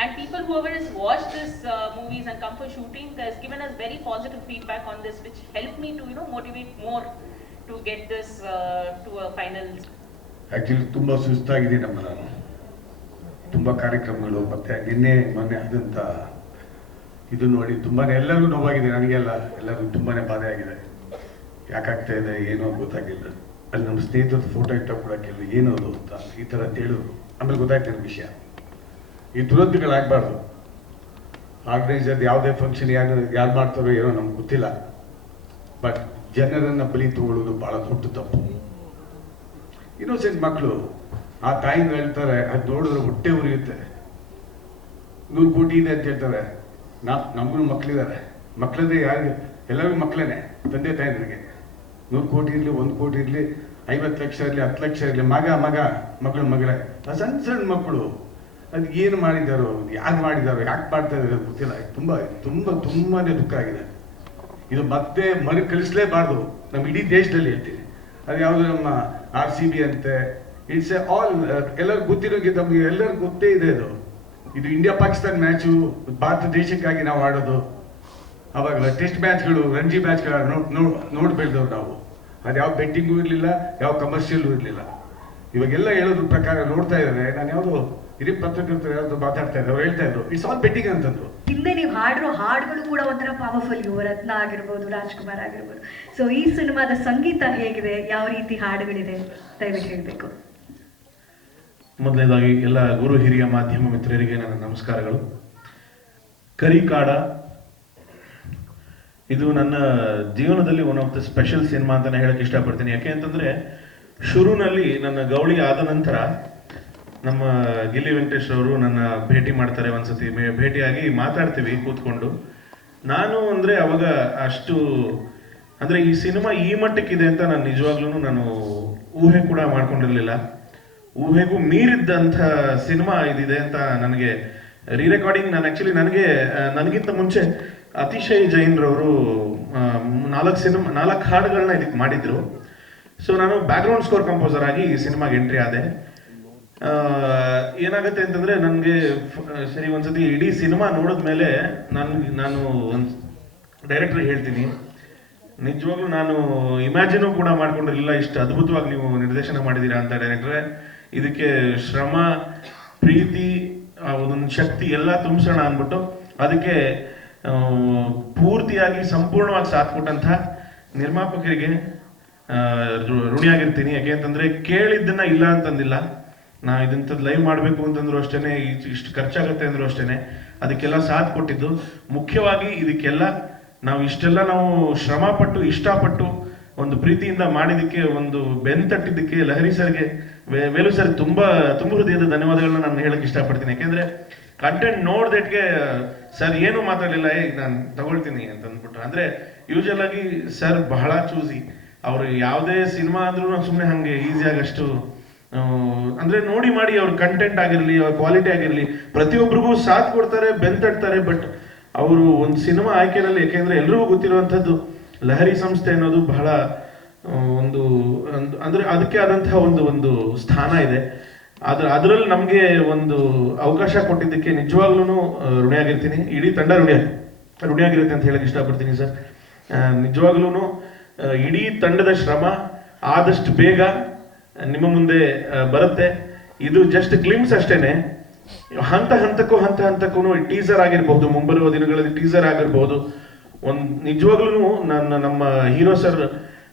And people, whoever has watched this movies and come for shooting, has given us very positive feedback on this, which helped me to motivate more to get this to a final. Actually ತುಂಬ ಸುಸ್ತಾಗಿದ್ದೀನಮ್ಮ ನಾನು. ತುಂಬ ಕಾರ್ಯಕ್ರಮಗಳು ಮತ್ತು ನಿನ್ನೆ ಮೊನ್ನೆ ಆದಂಥ ಇದು ನೋಡಿ ತುಂಬಾ ಎಲ್ಲರಿಗೂ ನೋವಾಗಿದೆ, ನನಗೆಲ್ಲ ಎಲ್ಲರಿಗೂ ತುಂಬಾ ಬಾಧೆ ಆಗಿದೆ. ಯಾಕಾಗ್ತಾ ಇದೆ ಏನೋ ಗೊತ್ತಾಗಿಲ್ಲ. ಅಲ್ಲಿ ನಮ್ಮ ಸ್ನೇಹಿತರ ಫೋಟೋ ಇಟ್ಟ ಕೂಡ ಕೆಲವು ಏನೋದು ಅಂತ ಈ ಥರ ಹೇಳಿದ್ರು. ಆಮೇಲೆ ಗೊತ್ತಾಗ್ತಿರೋ ವಿಷಯ, ಈ ದುರಂತಗಳಾಗಬಾರ್ದು. ಆರ್ಗನೈಸರ್ ಯಾವುದೇ ಫಂಕ್ಷನ್ ಯಾರು ಮಾಡ್ತಾರೋ ಏನೋ ನಮ್ಗೆ ಗೊತ್ತಿಲ್ಲ, ಬಟ್ ಜನರನ್ನು ಬಲಿ ತಗೊಳ್ಳೋದು ಭಾಳ ದೊಡ್ಡ ತಪ್ಪು. ಇನ್ನೋಸೆಂಟ್ ಮಕ್ಕಳು ಆ ತಾಯಿನ ಹೇಳ್ತಾರೆ, ಅದು ನೋಡಿದ್ರೆ ಹೊಟ್ಟೆ ಉರಿಯುತ್ತೆ. 100 ಕೋಟಿ ಇದೆ ಅಂತ ಹೇಳ್ತಾರೆ. ನಮಗೂ ಮಕ್ಕಳಿದ್ದಾರೆ, ಮಕ್ಕಳದೇ ಯಾರಿಗೆ, ಎಲ್ಲರಿಗೂ ಮಕ್ಕಳೇನೆ, ತಂದೆ ತಾಯಿಗಳಿಗೆ. 100 ಕೋಟಿ ಇರಲಿ, 1 ಕೋಟಿ ಇರಲಿ, 50 ಲಕ್ಷ ಇರಲಿ, 10 ಲಕ್ಷ ಇರಲಿ, ಮಗಳು ಮಗಳೇ, ಆ ಸಣ್ಣ ಸಣ್ಣ ಮಕ್ಕಳು ಅದು ಏನು ಮಾಡಿದ್ದಾರೋ, ಯಾರು ಮಾಡಿದಾರೋ, ಯಾಕೆ ಮಾಡ್ತಾ ಇದ್ದಾರೆ ಗೊತ್ತಿಲ್ಲ. ತುಂಬಾ ದುಃಖ ಆಗಿದೆ. ಇದು ಮತ್ತೆ ಮರುಕಳಿಸಲೇಬಾರ್ದು ನಮ್ಮ ಇಡೀ ದೇಶದಲ್ಲಿ ಹೇಳ್ತೀನಿ. ಅದು ಯಾವುದು ನಮ್ಮ RCB ಅಂತೆ, ಇಟ್ಸ್ ಆಲ್ ಎಲ್ಲರಿಗೂ ಗೊತ್ತಿರೋಂಗೆ, ನಮಗೆ ಎಲ್ಲರಿಗೂ ಗೊತ್ತೇ ಇದೆ. ಇದು ಇಂಡಿಯಾ ಪಾಕಿಸ್ತಾನ ಮ್ಯಾಚು, ಭಾರತ ದೇಶಕ್ಕಾಗಿ ನಾವು ಆಡೋದು. ಅವಾಗ ಟೆಸ್ಟ್ ಮ್ಯಾಚ್ಗಳು, ರಂಜಿ ಮ್ಯಾಚ್ಗಳ ನೋಡಿ ಬೆಳೆದವ್ರು ನಾವು. ಅದು ಯಾವ ಬೆಟ್ಟಿಂಗೂ ಇರಲಿಲ್ಲ, ಯಾವ ಕಮರ್ಷಿಯಲ್ಲೂ ಇರಲಿಲ್ಲ. ಇವಾಗೆಲ್ಲ ಹೇಳೋದ್ರ ಪ್ರಕಾರ ನೋಡ್ತಾ ಇದ್ದಾರೆ. ನಾನು ಯಾವುದೋ ಹಿರಿಯ ಪತ್ರಕರ್ತರು ಯಾವ್ದು ಮಾತಾಡ್ತಾ ಇದ್ದಾರೆ, ಅವ್ರು ಹೇಳ್ತಾ ಇದ್ರು ಇಟ್ಸ್ ಆಲ್ ಬೆಟ್ಟಿಂಗ್ ಅಂತಂದ್ರು. ಹಿಂದೆ ನೀವು ಹಾಡಿರೋ ಹಾಡುಗಳು ಕೂಡ ಒಂಥರ ಪವರ್ಫುಲ್. ಯುವರತ್ನ ಆಗಿರ್ಬೋದು, ರಾಜ್ಕುಮಾರ್ ಆಗಿರ್ಬೋದು. ಸೊ ಈ ಸಿನಿಮಾದ ಸಂಗೀತ ಹೇಗಿದೆ, ಯಾವ ರೀತಿ ಹಾಡುಗಳಿದೆ, ದಯವಿಟ್ಟು ಹೇಳಬೇಕು. ಮೊದಲನೇದಾಗಿ ಎಲ್ಲ ಗುರು ಹಿರಿಯ ಮಾಧ್ಯಮ ಮಿತ್ರರಿಗೆ ನನ್ನ ನಮಸ್ಕಾರಗಳು. ಕರಿಕಾಡ ಇದು ನನ್ನ ಜೀವನದಲ್ಲಿ one of the special cinema ಅಂತಾನೆ ಹೇಳಕ್ ಇಷ್ಟಪಡ್ತೀನಿ. ಯಾಕೆ ಅಂತಂದ್ರೆ ಶುರುನಲ್ಲಿ ನನ್ನ ಗೌಳಿ ಆದ ನಂತರ ನಮ್ಮ ಗಿಲ್ಲಿ ವೆಂಕಟೇಶ್ ಅವರು ನನ್ನ ಭೇಟಿ ಮಾಡ್ತಾರೆ. ಒಂದ್ಸತಿ ಭೇಟಿಯಾಗಿ ಮಾತಾಡ್ತೀವಿ ಕೂತ್ಕೊಂಡು. ನಾನು ಅಂದ್ರೆ ಅವಾಗ ಅಷ್ಟು ಅಂದ್ರೆ ಈ ಸಿನಿಮಾ ಈ ಮಟ್ಟಕ್ಕಿದೆ ಅಂತ ನಾನು ನಿಜವಾಗ್ಲೂ ನಾನು ಊಹೆ ಕೂಡ ಮಾಡ್ಕೊಂಡಿರ್ಲಿಲ್ಲ. ಊಹೆಗೂ ಮೀರಿದ್ದಂಥ ಸಿನಿಮಾ ಇದಿದೆ ಅಂತ ನನಗೆ ರೀ ರೆಕಾರ್ಡಿಂಗ್ ನನಗಿಂತ ಮುಂಚೆ ಅತಿಶಯ್ ಜೈನ್ರವರು 4 ಹಾಡುಗಳನ್ನ ಇದಕ್ಕೆ ಮಾಡಿದ್ರು. ಸೊ ನಾನು ಬ್ಯಾಕ್ಗ್ರೌಂಡ್ ಸ್ಕೋರ್ ಕಂಪೋಸರ್ ಆಗಿ ಈ ಸಿನಿಮಾಗೆ ಎಂಟ್ರಿ ಆದೆ. ಏನಾಗುತ್ತೆ ಅಂತಂದ್ರೆ ನನಗೆ ಸರಿ ಒಂದ್ಸತಿ ಇಡೀ ಸಿನಿಮಾ ನೋಡಿದ್ಮೇಲೆ ನಾನು ಒಂದು ಡೈರೆಕ್ಟರ್ ಹೇಳ್ತೀನಿ, ನಿಜವಾಗ್ಲೂ ನಾನು ಇಮ್ಯಾಜಿನೂ ಕೂಡ ಮಾಡ್ಕೊಂಡಿರಲಿಲ್ಲ ಇಷ್ಟು ಅದ್ಭುತವಾಗಿ ನೀವು ನಿರ್ದೇಶನ ಮಾಡಿದ್ದೀರಾ ಅಂತ. ಡೈರೆಕ್ಟ್ರೆ, ಇದಕ್ಕೆ ಶ್ರಮ, ಪ್ರೀತಿ, ಒಂದೊಂದು ಶಕ್ತಿ ಎಲ್ಲ ತುಂಬಿಸೋಣ ಅಂದ್ಬಿಟ್ಟು ಅದಕ್ಕೆ ಪೂರ್ತಿಯಾಗಿ ಸಂಪೂರ್ಣವಾಗಿ ಸಾಥ್ ಕೊಟ್ಟಂಥ ನಿರ್ಮಾಪಕರಿಗೆ ಋಣಿಯಾಗಿರ್ತೀನಿ. ಯಾಕೆ ಅಂತಂದ್ರೆ ಕೇಳಿದ್ದನ್ನ ಇಲ್ಲ ಅಂತಂದಿಲ್ಲ. ನಾ ಇದಂಥದ್ದು ಲೈವ್ ಮಾಡಬೇಕು ಅಂತಂದ್ರು ಅಷ್ಟೇನೆ, ಇಷ್ಟು ಖರ್ಚಾಗುತ್ತೆ ಅಂದ್ರು ಅಷ್ಟೇನೆ, ಅದಕ್ಕೆಲ್ಲ ಸಾಥ್ ಕೊಟ್ಟಿದ್ದು. ಮುಖ್ಯವಾಗಿ ಇದಕ್ಕೆಲ್ಲ ಇಷ್ಟೆಲ್ಲ ನಾವು ಶ್ರಮ ಪಟ್ಟು ಇಷ್ಟಪಟ್ಟು ಒಂದು ಪ್ರೀತಿಯಿಂದ ಮಾಡಿದಕ್ಕೆ, ಒಂದು ಬೆನ್ತಟ್ಟಿದ್ದಕ್ಕೆ ಲಹರಿ ಸರ್ಗೆ, ವೇಲು ಸರ್ ತುಂಬಾ ಹೃದಯದ ಧನ್ಯವಾದಗಳನ್ನ ನಾನು ಹೇಳಕ್ ಇಷ್ಟಪಡ್ತೀನಿ. ಯಾಕೆಂದ್ರೆ ಕಂಟೆಂಟ್ ನೋಡ್ದೆಟ್ಗೆ ಸರ್ ಏನು ಮಾತಾಡಲಿಲ್ಲ, ನಾನು ತಗೊಳ್ತೀನಿ ಅಂತ ಅಂದ್ಬಿಟ್ರು. ಅಂದ್ರೆ ಯೂಶಲ್ ಆಗಿ ಸರ್ ಬಹಳ ಚೂಸಿ. ಅವರು ಯಾವುದೇ ಸಿನಿಮಾ ಅಂದ್ರೂ ಸುಮ್ಮನೆ ಹಂಗೆ ಈಸಿಯಾಗಿ ಅಷ್ಟು ಅಂದ್ರೆ ನೋಡಿ ಮಾಡಿ ಅವ್ರ ಕಂಟೆಂಟ್ ಆಗಿರ್ಲಿ, ಅವ್ರ ಕ್ವಾಲಿಟಿ ಆಗಿರ್ಲಿ, ಪ್ರತಿಯೊಬ್ಬರಿಗೂ ಸಾಥ್ ಕೊಡ್ತಾರೆ, ಬೆನ್ತಟ್ತಾರೆ. ಬಟ್ ಅವರು ಒಂದು ಸಿನಿಮಾ ಆಯ್ಕೆನಲ್ಲಿ, ಯಾಕೆಂದ್ರೆ ಎಲ್ರಿಗೂ ಗೊತ್ತಿರುವಂಥದ್ದು ಲಹರಿ ಸಂಸ್ಥೆ ಅನ್ನೋದು ಬಹಳ ಅಂದ್ರೆ ಅದಕ್ಕೆ ಆದಂತಹ ಒಂದು ಸ್ಥಾನ ಇದೆ. ಅದರಲ್ಲಿ ನಮಗೆ ಒಂದು ಅವಕಾಶ ಕೊಟ್ಟಿದ್ದಕ್ಕೆ ನಿಜವಾಗ್ಲೂ ಋಣಿಯಾಗಿರ್ತೀನಿ. ಇಡೀ ತಂಡ ಋಣಿಯಾಗಿರುತ್ತೆ ಅಂತ ಹೇಳಕ್ ಇಷ್ಟಪಡ್ತೀನಿ ಸರ್. ನಿಜವಾಗ್ಲೂ ಇಡೀ ತಂಡದ ಶ್ರಮ ಆದಷ್ಟು ಬೇಗ ನಿಮ್ಮ ಮುಂದೆ ಬರುತ್ತೆ. ಇದು ಜಸ್ಟ್ ಗ್ಲಿಮ್ಸ್ ಅಷ್ಟೇನೆ. ಹಂತ ಹಂತಕ್ಕೂ ಟೀಸರ್ ಆಗಿರ್ಬಹುದು, ಮುಂಬರುವ ದಿನಗಳಲ್ಲಿ ಟೀಸರ್ ಆಗಿರ್ಬಹುದು. ನಿಜವಾಗ್ಲೂ ನಮ್ಮ ಹೀರೋ ಸರ್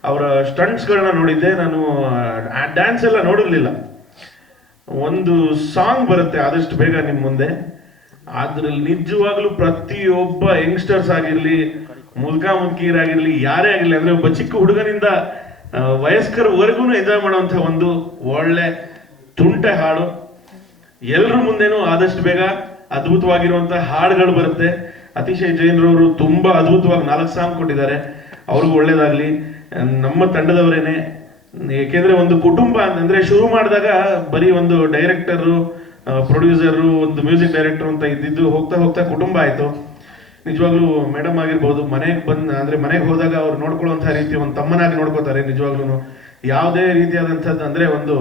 ಅವರ ಸ್ಟಂಟ್ಸ್ಗಳನ್ನ ನೋಡಿದ್ದೆ ನಾನು. ಡ್ಯಾನ್ಸ್ ಎಲ್ಲ ನೋಡಿರ್ಲಿಲ್ಲ. ಒಂದು ಸಾಂಗ್ ಬರುತ್ತೆ ಆದಷ್ಟು ಬೇಗ ನಿಮ್ಮ ಮುಂದೆ. ಅದ್ರಲ್ಲಿ ನಿಜವಾಗ್ಲೂ ಪ್ರತಿಯೊಬ್ಬ ಯಂಗ್ಸ್ಟರ್ಸ್ ಆಗಿರ್ಲಿ, ಮುದುಕೀರಾಗಿರ್ಲಿ, ಯಾರೇ ಆಗಿರ್ಲಿ, ಅಂದ್ರೆ ಒಬ್ಬ ಚಿಕ್ಕ ಹುಡುಗನಿಂದ ವಯಸ್ಕರವರೆಗೂ ಎಂಜಾಯ್ ಮಾಡುವಂತ ಒಂದು ಒಳ್ಳೆ ತುಂಟೆ ಹಾಡು. ಎಲ್ಲರ ಮುಂದೆನೂ ಆದಷ್ಟು ಬೇಗ ಅದ್ಭುತವಾಗಿರುವಂತಹ ಹಾಡುಗಳು ಬರುತ್ತೆ. ಅತಿಶಯ್ ಜೈನ್ರವರು ತುಂಬಾ ಅದ್ಭುತವಾಗಿ 4 ಸಾಂಗ್ ಕೊಟ್ಟಿದ್ದಾರೆ. ಅವ್ರಿಗೂ ಒಳ್ಳೇದಾಗ್ಲಿ. ನಮ್ಮ ತಂಡದವರೇನೆ, ಏಕೆಂದ್ರೆ ಒಂದು ಕುಟುಂಬ ಅಂತಂದ್ರೆ ಶುರು ಮಾಡಿದಾಗ ಬರೀ ಒಂದು ಡೈರೆಕ್ಟರು, ಪ್ರೊಡ್ಯೂಸರು, ಒಂದು ಮ್ಯೂಸಿಕ್ ಡೈರೆಕ್ಟರ್ ಅಂತ ಇದ್ದಿದ್ದು ಹೋಗ್ತಾ ಕುಟುಂಬ ಆಯ್ತು. ನಿಜವಾಗ್ಲೂ ಮೇಡಮ್ ಆಗಿರ್ಬೋದು, ಮನೆಗೆ ಹೋದಾಗ ಅವ್ರು ನೋಡ್ಕೊಳ್ಳುವಂತಹ ರೀತಿ ಒಂದು ತಮ್ಮನಾಗಿ ನೋಡ್ಕೋತಾರೆ. ನಿಜವಾಗ್ಲೂ ಯಾವುದೇ ರೀತಿಯಾದಂಥದ್ದು ಅಂದ್ರೆ ಒಂದು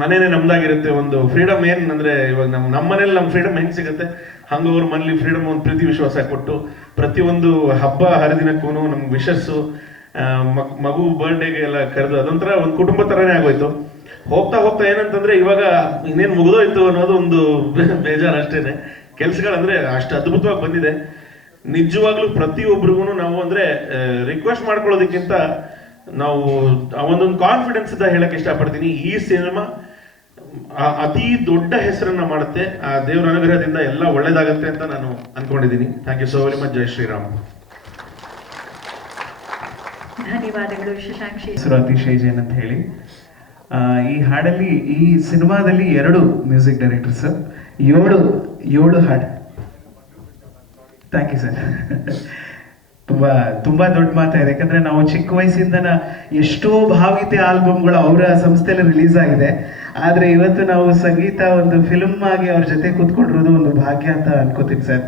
ಮನೇನೆ ನಮ್ದಾಗಿರುತ್ತೆ. ಒಂದು ಫ್ರೀಡಮ್ ಏನ್ ಅಂದ್ರೆ ಇವಾಗ ನಮ್ಮ ಮನೇಲಿ ನಮ್ಮ ಫ್ರೀಡಮ್ ಹೆಂಗ್ ಸಿಗುತ್ತೆ ಹಂಗ ಅವ್ರ ಮನೇಲಿ ಫ್ರೀಡಮ್ ಒಂದು ಪ್ರೀತಿ ವಿಶ್ವಾಸ ಕೊಟ್ಟು ಪ್ರತಿಯೊಂದು ಹಬ್ಬ ಹರಿದಿನಕ್ಕೂ ನಮ್ಗೆ ವಿಶಸ್ಸು, ಮಗು ಬರ್ಡೇಗೆ ಎಲ್ಲ ಕರೆದು ಅದೊಂಥರ ಒಂದು ಕುಟುಂಬ ತರನೇ ಆಗೋಯ್ತು. ಹೋಗ್ತಾ ಏನಂತಂದ್ರೆ ಇವಾಗ ಇನ್ನೇನು ಮುಗಿದೋಯ್ತು ಅನ್ನೋದು ಒಂದು ಬೇಜಾರು ಅಷ್ಟೇನೆ. ಕೆಲ್ಸಗಳಂದ್ರೆ ಅಷ್ಟು ಅದ್ಭುತವಾಗಿ ಬಂದಿದೆ. ನಿಜವಾಗ್ಲೂ ಪ್ರತಿಯೊಬ್ಬರಿಗೂ ನಾವು ಅಂದ್ರೆ ರಿಕ್ವೆಸ್ಟ್ ಮಾಡ್ಕೊಳ್ಳೋದಕ್ಕಿಂತ ನಾವು ಒಂದೊಂದು ಕಾನ್ಫಿಡೆನ್ಸ್ ಇಂದ ಹೇಳಕ್ ಇಷ್ಟಪಡ್ತೀನಿ. ಈ ಸಿನಿಮಾ ಅತಿ ದೊಡ್ಡ ಹೆಸರನ್ನ ಮಾಡುತ್ತೆ. ಆ ದೇವರ ಅನುಗ್ರಹದಿಂದ ಎಲ್ಲ ಒಳ್ಳೇದಾಗತ್ತೆ ಅಂತ ನಾನು ಅನ್ಕೊಂಡಿದ್ದೀನಿ. Thank you so very much. ಜೈ ಶ್ರೀರಾಮ್. ಧನ್ಯವಾದಗಳು ಶಶಾಂಕ್ಷಿ. ಹೆಸರು ಅತಿಶಯ್ ಜೈನ್ ಅಂತ ಹೇಳಿ. ಈ ಹಾಡಲ್ಲಿ, ಈ ಸಿನಿಮಾದಲ್ಲಿ 2 ಮ್ಯೂಸಿಕ್ ಡೈರೆಕ್ಟರ್ಸ್, 7 ಹಾಡು. Thank you sir. ತುಂಬಾ ದೊಡ್ಡ ಮಾತಾಗಿದೆ. ಯಾಕಂದ್ರೆ ನಾವು ಚಿಕ್ಕ ವಯಸ್ಸಿಂದ ಎಷ್ಟೋ ಭಾವಗೀತೆ ಆಲ್ಬಮ್ಗಳು ಅವರ ಸಂಸ್ಥೆಯಲ್ಲಿ ರಿಲೀಸ್ ಆಗಿದೆ. ಆದ್ರೆ ಇವತ್ತು ನಾವು ಸಂಗೀತ ಒಂದು ಫಿಲ್ಮ್ ಆಗಿ ಅವ್ರ ಜೊತೆ ಕೂತ್ಕೊಂಡಿರೋದು ಒಂದು ಭಾಗ್ಯ ಅಂತ ಅನ್ಕೋತೀನಿ ಸರ್.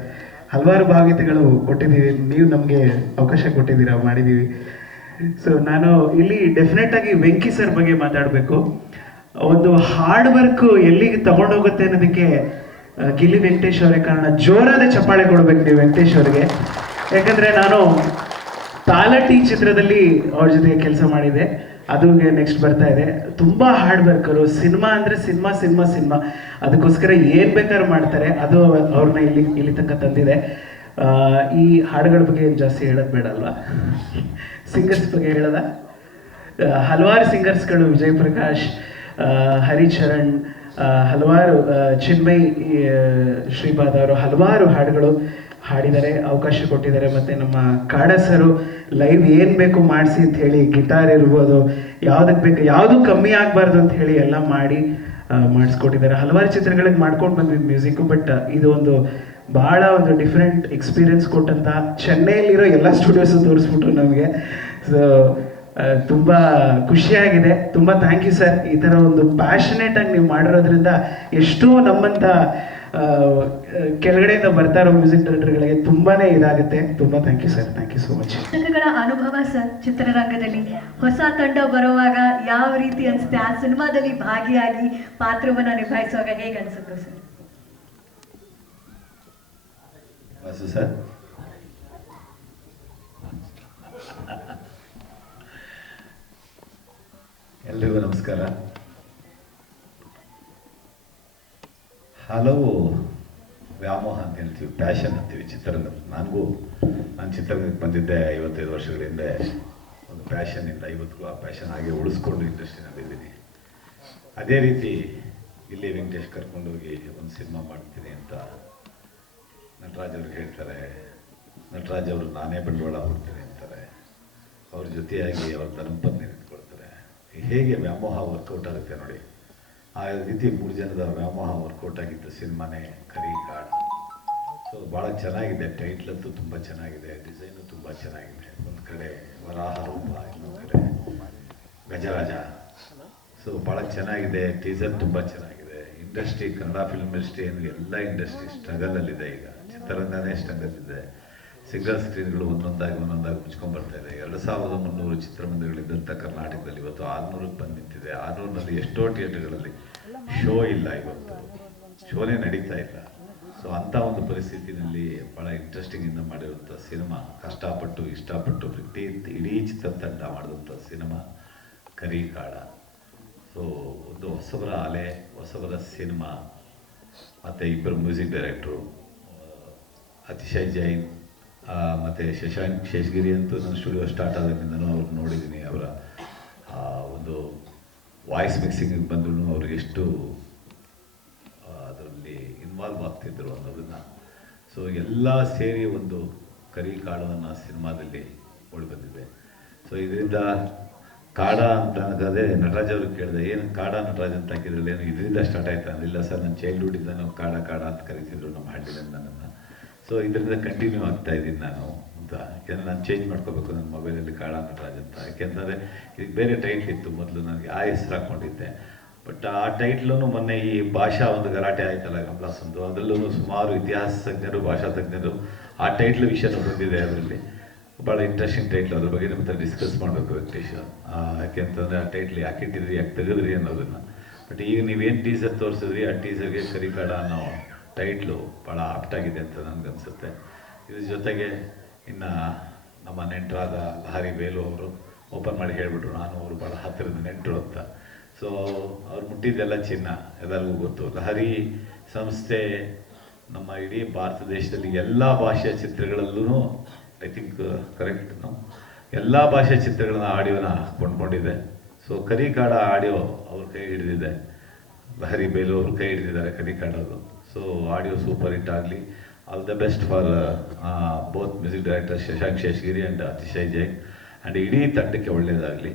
ಹಲವಾರು ಭಾವಗೀತೆಗಳು ಕೊಟ್ಟಿದ್ದೀವಿ, ನೀವು ನಮಗೆ ಅವಕಾಶ ಕೊಟ್ಟಿದ್ದೀರಾ, ಮಾಡಿದ್ದೀವಿ. ಸೊ ನಾನು ಇಲ್ಲಿ ಡೆಫಿನೆಟ್ ಆಗಿ ವೆಂಕಿ ಸರ್ ಬಗ್ಗೆ ಮಾತಾಡಬೇಕು. ಒಂದು ಹಾರ್ಡ್ ವರ್ಕ್ ಎಲ್ಲಿಗೆ ತಗೊಂಡೋಗುತ್ತೆ ಅನ್ನೋದಕ್ಕೆ ಗಿಲ್ಲಿ ವೆಂಕಟೇಶ್ ಅವರೇ ಕಾರಣ. ಜೋರಾದ ಚಪ್ಪಾಳೆ ಕೊಡ್ಬೇಕು ನೀವು ವೆಂಕಟೇಶ್ ಅವರಿಗೆ. ಯಾಕಂದ್ರೆ ನಾನು ತಾಲಟಿ ಚಿತ್ರದಲ್ಲಿ ಅವ್ರ ಜೊತೆಗೆ ಕೆಲಸ ಮಾಡಿದೆ, ಅದು ನೆಕ್ಸ್ಟ್ ಬರ್ತಾ ಇದೆ. ತುಂಬಾ ಹಾರ್ಡ್ ವರ್ಕರು. ಸಿನಿಮಾ ಅಂದ್ರೆ ಸಿನಿಮಾ ಅದಕ್ಕೋಸ್ಕರ ಏನ್ ಬೇಕಾದ್ರೂ ಮಾಡ್ತಾರೆ. ಅದು ಅವ್ರನ್ನ ಇಲ್ಲಿ ತನಕ ತಂದಿದೆ. ಈ ಹಾಡುಗಳ ಬಗ್ಗೆ ಜಾಸ್ತಿ ಹೇಳೋದು ಬೇಡ ಅಲ್ವಾ? ಸಿಂಗರ್ಸ್ ಬಗ್ಗೆ ಹೇಳೋದ? ಹಲವಾರು ಸಿಂಗರ್ಸ್ಗಳು, ವಿಜಯ್ ಪ್ರಕಾಶ್, ಹರಿಚರಣ್, ಹಲವಾರು ಚಿನ್ಮಯ್ ಶ್ರೀಪಾದ್ ಅವರು ಹಲವಾರು ಹಾಡುಗಳು ಹಾಡಿದ್ದಾರೆ, ಅವಕಾಶ ಕೊಟ್ಟಿದ್ದಾರೆ. ಮತ್ತೆ ನಮ್ಮ ಕಾಡಸರು ಲೈವ್ ಏನ್ ಬೇಕು ಮಾಡಿಸಿ ಅಂತ ಹೇಳಿ, ಗಿಟಾರ್ ಇರ್ಬೋದು, ಯಾವ್ದಕ್ಕೆ ಬೇಕು, ಯಾವುದು ಕಮ್ಮಿ ಆಗಬಾರ್ದು ಅಂತ ಹೇಳಿ ಎಲ್ಲ ಮಾಡಿಸ್ಕೊಟ್ಟಿದ್ದಾರೆ. ಹಲವಾರು ಚಿತ್ರಗಳಿಗೆ ಮಾಡ್ಕೊಂಡು ಬಂದ್ವಿ ಮ್ಯೂಸಿಕ್. ಬಟ್ ಇದು ಒಂದು ಬಹಳ ಒಂದು ಡಿಫ್ರೆಂಟ್ ಎಕ್ಸ್ಪೀರಿಯನ್ಸ್ ಕೊಟ್ಟಂತ, ಚೆನ್ನೈಯಲ್ಲಿರೋ ಎಲ್ಲ ಸ್ಟುಡಿಯೋಸ್ ತೋರಿಸ್ಬಿಟ್ರು ನಮಗೆ. ಸೊ ತುಂಬ ಖುಷಿಯಾಗಿದೆ. ತುಂಬ ಥ್ಯಾಂಕ್ ಯು ಸರ್. ಈ ಥರ ಒಂದು ಪ್ಯಾಷನೇಟ್ ಆಗಿ ನೀವು ಮಾಡಿರೋದ್ರಿಂದ ಎಷ್ಟೋ ನಮ್ಮಂಥ ಕೆಳಗಡೆಯಿಂದ ಬರ್ತಾ ಇರೋ ಮ್ಯೂಸಿಕ್ ಡೈರೆಕ್ಟರ್ಗಳಿಗೆ ತುಂಬಾನೇ ಇದಾಗುತ್ತೆ. ತುಂಬ thank you sir. Thank you so much. ದರ್ಶಕಗಳ ಅನುಭವ ಸರ್, ಚಿತ್ರರಂಗದಲ್ಲಿ ಹೊಸ ತಂಡ ಬರುವಾಗ ಯಾವ ರೀತಿ ಅನಿಸುತ್ತೆ? ಆ ಸಿನಿಮಾದಲ್ಲಿ ಭಾಗಿಯಾಗಿ ಪಾತ್ರವನ್ನ ನಿಭಾಯಿಸುವಾಗ ಹೇಗೆ ಅನಿಸುತ್ತೆ ಸರ್? ಸರ್ ಎಲ್ರಿಗೂ ನಮಸ್ಕಾರ. ಹಲವು ವ್ಯಾಮೋಹ ಅಂತ ಹೇಳ್ತೀವಿ, ಪ್ಯಾಷನ್ ಅಂತೀವಿ ಚಿತ್ರರಂಗ. ನಾನು ಚಿತ್ರರಂಗಕ್ಕೆ ಬಂದಿದ್ದೆ 55 ವರ್ಷಗಳ ಹಿಂದೆ. ಒಂದು ಪ್ಯಾಷನ್ನಿಂದ ಇವತ್ತಿಗೂ ಆ ಪ್ಯಾಷನ್ ಹಾಗೆ ಉಳಿಸ್ಕೊಂಡು ಇಂಡಸ್ಟ್ರಿನಲ್ಲಿದ್ದೀನಿ. ಅದೇ ರೀತಿ ಇಲ್ಲಿ ವೆಂಕಟೇಶ್ ಕರ್ಕೊಂಡೋಗಿ ಒಂದು ಸಿನಿಮಾ ಮಾಡ್ತೀನಿ ಅಂತ ನಟರಾಜ್ ಅವ್ರಿಗೆ ಹೇಳ್ತಾರೆ. ನಟರಾಜ್ ಅವರು ನಾನೇ ಬಂಡವಾಳ ಕೊಡ್ತೀನಿ ಅಂತಾರೆ. ಅವ್ರ ಜೊತೆಯಾಗಿ ಅವ್ರ ಧರ್ಮಪತ್ನಿ ನಿಂತ್ಕೊಳ್ತಾರೆ. ಹೇಗೆ ವ್ಯಾಮೋಹ ವರ್ಕೌಟ್ ಆಗುತ್ತೆ ನೋಡಿ. ಆ ರೀತಿ 3 ಜನದ ವ್ಯಾಮೋಹ ವರ್ಕೌಟ್ ಆಗಿದ್ದ ಸಿನಿಮಾನೇ ಕರಿ ಕಾಡು. ಸೊ ಭಾಳ ಚೆನ್ನಾಗಿದೆ. ಟೈಟ್ಲ್ ಅಂತೂ ತುಂಬ ಚೆನ್ನಾಗಿದೆ, ಡಿಸೈನು ತುಂಬ ಚೆನ್ನಾಗಿದೆ. ಒಂದು ಕಡೆ ವರಾಹ ರೂಪ, ಇನ್ನೊಂದು ಕಡೆ ಗಜರಾಜ. ಸೊ ಭಾಳ ಚೆನ್ನಾಗಿದೆ. ಟೀಸರ್ ತುಂಬ ಚೆನ್ನಾಗಿದೆ. ಇಂಡಸ್ಟ್ರಿ, ಕನ್ನಡ ಫಿಲ್ಮ್ ಇಂಡಸ್ಟ್ರಿ ಏನು ಎಲ್ಲ ಇಂಡಸ್ಟ್ರಿ ಸ್ಟ್ರಗಲಲ್ಲಿದೆ. ಈಗ ಚಿತ್ರರಂಗನೇ ಸ್ಟ್ರಗಲ್ ಇದೆ. ಸಿಂಗಲ್ ಸ್ಕ್ರೀನ್ಗಳು ಒಂದೊಂದಾಗಿ ಮುಚ್ಕೊಂಡು ಬರ್ತಾ ಇದೆ. 2300 ಚಿತ್ರಮಂದಿರಗಳಿದ್ದಂಥ ಕರ್ನಾಟಕದಲ್ಲಿ ಇವತ್ತು 600ಕ್ಕೆ ಬಂದು ನಿಂತಿದೆ. 600ನಲ್ಲಿ ಎಷ್ಟೋ ಥಿಯೇಟರ್ಗಳಲ್ಲಿ ಶೋ ಇಲ್ಲ ಇವತ್ತು, ಶೋನೇ ನಡೀತಾ ಇಲ್ಲ. ಸೊ ಅಂಥ ಒಂದು ಪರಿಸ್ಥಿತಿನಲ್ಲಿ ಭಾಳ ಇಂಟ್ರೆಸ್ಟಿಂಗಿಂದ ಮಾಡಿರುವಂಥ ಸಿನಿಮಾ, ಕಷ್ಟಪಟ್ಟು ಇಷ್ಟಪಟ್ಟು ಇಡೀ ಚಿತ್ರತಂಡ ಮಾಡಿದಂಥ ಸಿನಿಮಾ ಕರಿಕಾಡ. ಸೊ ಒಂದು ಹೊಸಬರ ಅಲೆ, ಹೊಸಬರ ಸಿನಿಮಾ, ಮತ್ತು ಇಬ್ಬರು ಮ್ಯೂಸಿಕ್ ಡೈರೆಕ್ಟ್ರು ಅತಿಶಯ್ ಜೈನ್ ಮತ್ತು ಶಶಾಂಕ್ ಶೇಷಗಿರಿ ಅಂತೂ ನಾನು ಸ್ಟುಡಿಯೋ ಸ್ಟಾರ್ಟ್ ಆದಾಗಿಂದನೂ ಅವ್ರು ನೋಡಿದ್ದೀನಿ. ಅವರ ಒಂದು ವಾಯ್ಸ್ ಮಿಕ್ಸಿಂಗಿಗೆ ಬಂದ್ರು ಅವ್ರಿಗೆ ಎಷ್ಟು ಅದರಲ್ಲಿ ಇನ್ವಾಲ್ವ್ ಆಗ್ತಿದ್ರು ಅನ್ನೋದನ್ನು. ಸೊ ಎಲ್ಲ ಸೇರಿ ಒಂದು ಕರಿಕಾಡು ಅನ್ನೋ ಸಿನಿಮಾದಲ್ಲಿ ಮೂಡಿ ಬಂದಿದೆ. ಸೊ ಇದರಿಂದ ಕಾಡ ಅಂತ ಅನ್ನೋದೇ ನಟರಾಜ್ ಅವ್ರಿಗೆ ಕೇಳಿದೆ, ಏನು ಕಾಡ ನಟರಾಜ್ ಅಂತ ಹಾಕಿದ್ರಲ್ಲಿ ಏನು ಇದರಿಂದ ಸ್ಟಾರ್ಟ್ ಆಯ್ತಾ ಅಂದಿಲ್ಲ ಸರ್, ನನ್ನ ಚೈಲ್ಡ್ಹುಡ್ಡಿಂದ ನಾವು ಕಾಡ ಕಾಡ ಅಂತ ಕರಿತಿದ್ರು ನಮ್ಮ ಹಳ್ಳಿಯಿಂದ ನನ್ನನ್ನು. ಸೊ ಇದರಿಂದ ಕಂಟಿನ್ಯೂ ಆಗ್ತಾ ಇದ್ದೀನಿ ನಾನು ಅಂತ. ಯಾಕೆಂದರೆ ನಾನು ಚೇಂಜ್ ಮಾಡ್ಕೋಬೇಕು ನನ್ನ ಮೊಬೈಲಲ್ಲಿ ಕಾಡ ನಟರಾಜ್ ಅಂತ. ಯಾಕೆಂದರೆ ಇದಕ್ಕೆ ಬೇರೆ ಟೈಟ್ಲ್ ಇತ್ತು ಮೊದಲು, ನನಗೆ ಆ ಹೆಸರು ಹಾಕ್ಕೊಂಡಿದ್ದೆ. ಬಟ್ ಆ ಟೈಟ್ಲೂ ಮೊನ್ನೆ ಈ ಭಾಷಾ ಒಂದು ಗಲಾಟೆ ಆಯ್ತಲ್ಲ ಕಮಲಾಸಂದು, ಅದರಲ್ಲೂ ಸುಮಾರು ಇತಿಹಾಸ ತಜ್ಞರು, ಭಾಷಾ ತಜ್ಞರು ಆ ಟೈಟ್ಲ್ ವಿಷಯನೂ ಬಂದಿದೆ. ಅದರಲ್ಲಿ ಭಾಳ ಇಂಟ್ರೆಸ್ಟಿಂಗ್ ಟೈಟ್ಲ್, ಅದ್ರ ಬಗ್ಗೆ ನಿಮ್ಮ ಹತ್ರ ಡಿಸ್ಕಸ್ ಮಾಡಬೇಕು ವೆಂಕಟೇಶ್. ಯಾಕೆಂತಂದರೆ ಆ ಟೈಟ್ಲ್ ಯಾಕೆ ಇಟ್ಟಿದ್ರಿ, ಯಾಕೆ ತೆಗೆದ್ರಿ ಅನ್ನೋದನ್ನು. ಬಟ್ ಈಗ ನೀವೇನು ಟೀಸರ್ ತೋರಿಸಿದ್ರಿ, ಆ ಟೀಸರ್ಗೆ ಕರಿಕಾಡ ಅನ್ನೋ ಟೈಟ್ಲು ಭಾಳ ಆಪ್ಟಾಗಿದೆ ಅಂತ ನನಗನ್ಸುತ್ತೆ. ಇದ್ರ ಜೊತೆಗೆ ಇನ್ನು ನಮ್ಮ ನೆಂಟರಾದ ಲಹರಿ ವೇಲು ಅವರು ಓಪನ್ ಮಾಡಿ ಹೇಳಿಬಿಟ್ರು, ನಾನು ಅವರು ಭಾಳ ಹತ್ತಿರದ ನೆಂಟರು ಅಂತ. ಸೊ ಅವ್ರು ಮುಟ್ಟಿದ್ದೆಲ್ಲ ಚಿನ್ನ, ಎಲ್ಲರಿಗೂ ಗೊತ್ತು. ಲಹರಿ ಸಂಸ್ಥೆ ನಮ್ಮ ಇಡೀ ಭಾರತ ದೇಶದಲ್ಲಿ ಎಲ್ಲ ಭಾಷೆಯ ಚಿತ್ರಗಳಲ್ಲೂ ಐ ಥಿಂಕ್ ಕರೆಕ್ಟ್ ಎಲ್ಲ ಭಾಷೆಯ ಚಿತ್ರಗಳನ್ನ ಆಡಿಯೋನ ಕೊಂಡ್ಕೊಂಡಿದೆ. ಸೊ ಕರಿಕಾಡ ಆಡಿಯೋ ಅವ್ರ ಕೈ ಹಿಡಿದಿದೆ, ಲಹರಿ ಬೇಲು ಅವರು ಕೈ ಹಿಡಿದಿದ್ದಾರೆ ಕರಿಕಾಡೋದು. ಸೊ ಆಡಿಯೋ ಸೂಪರ್ ಹಿಟ್ ಆಗಲಿ. All the best for both music director Shashank Sheshagiri and Atishay Jain and ಇಡೀ ತಂಡಕ್ಕೆ ಒಳ್ಳೆಯದಾಗಲಿ.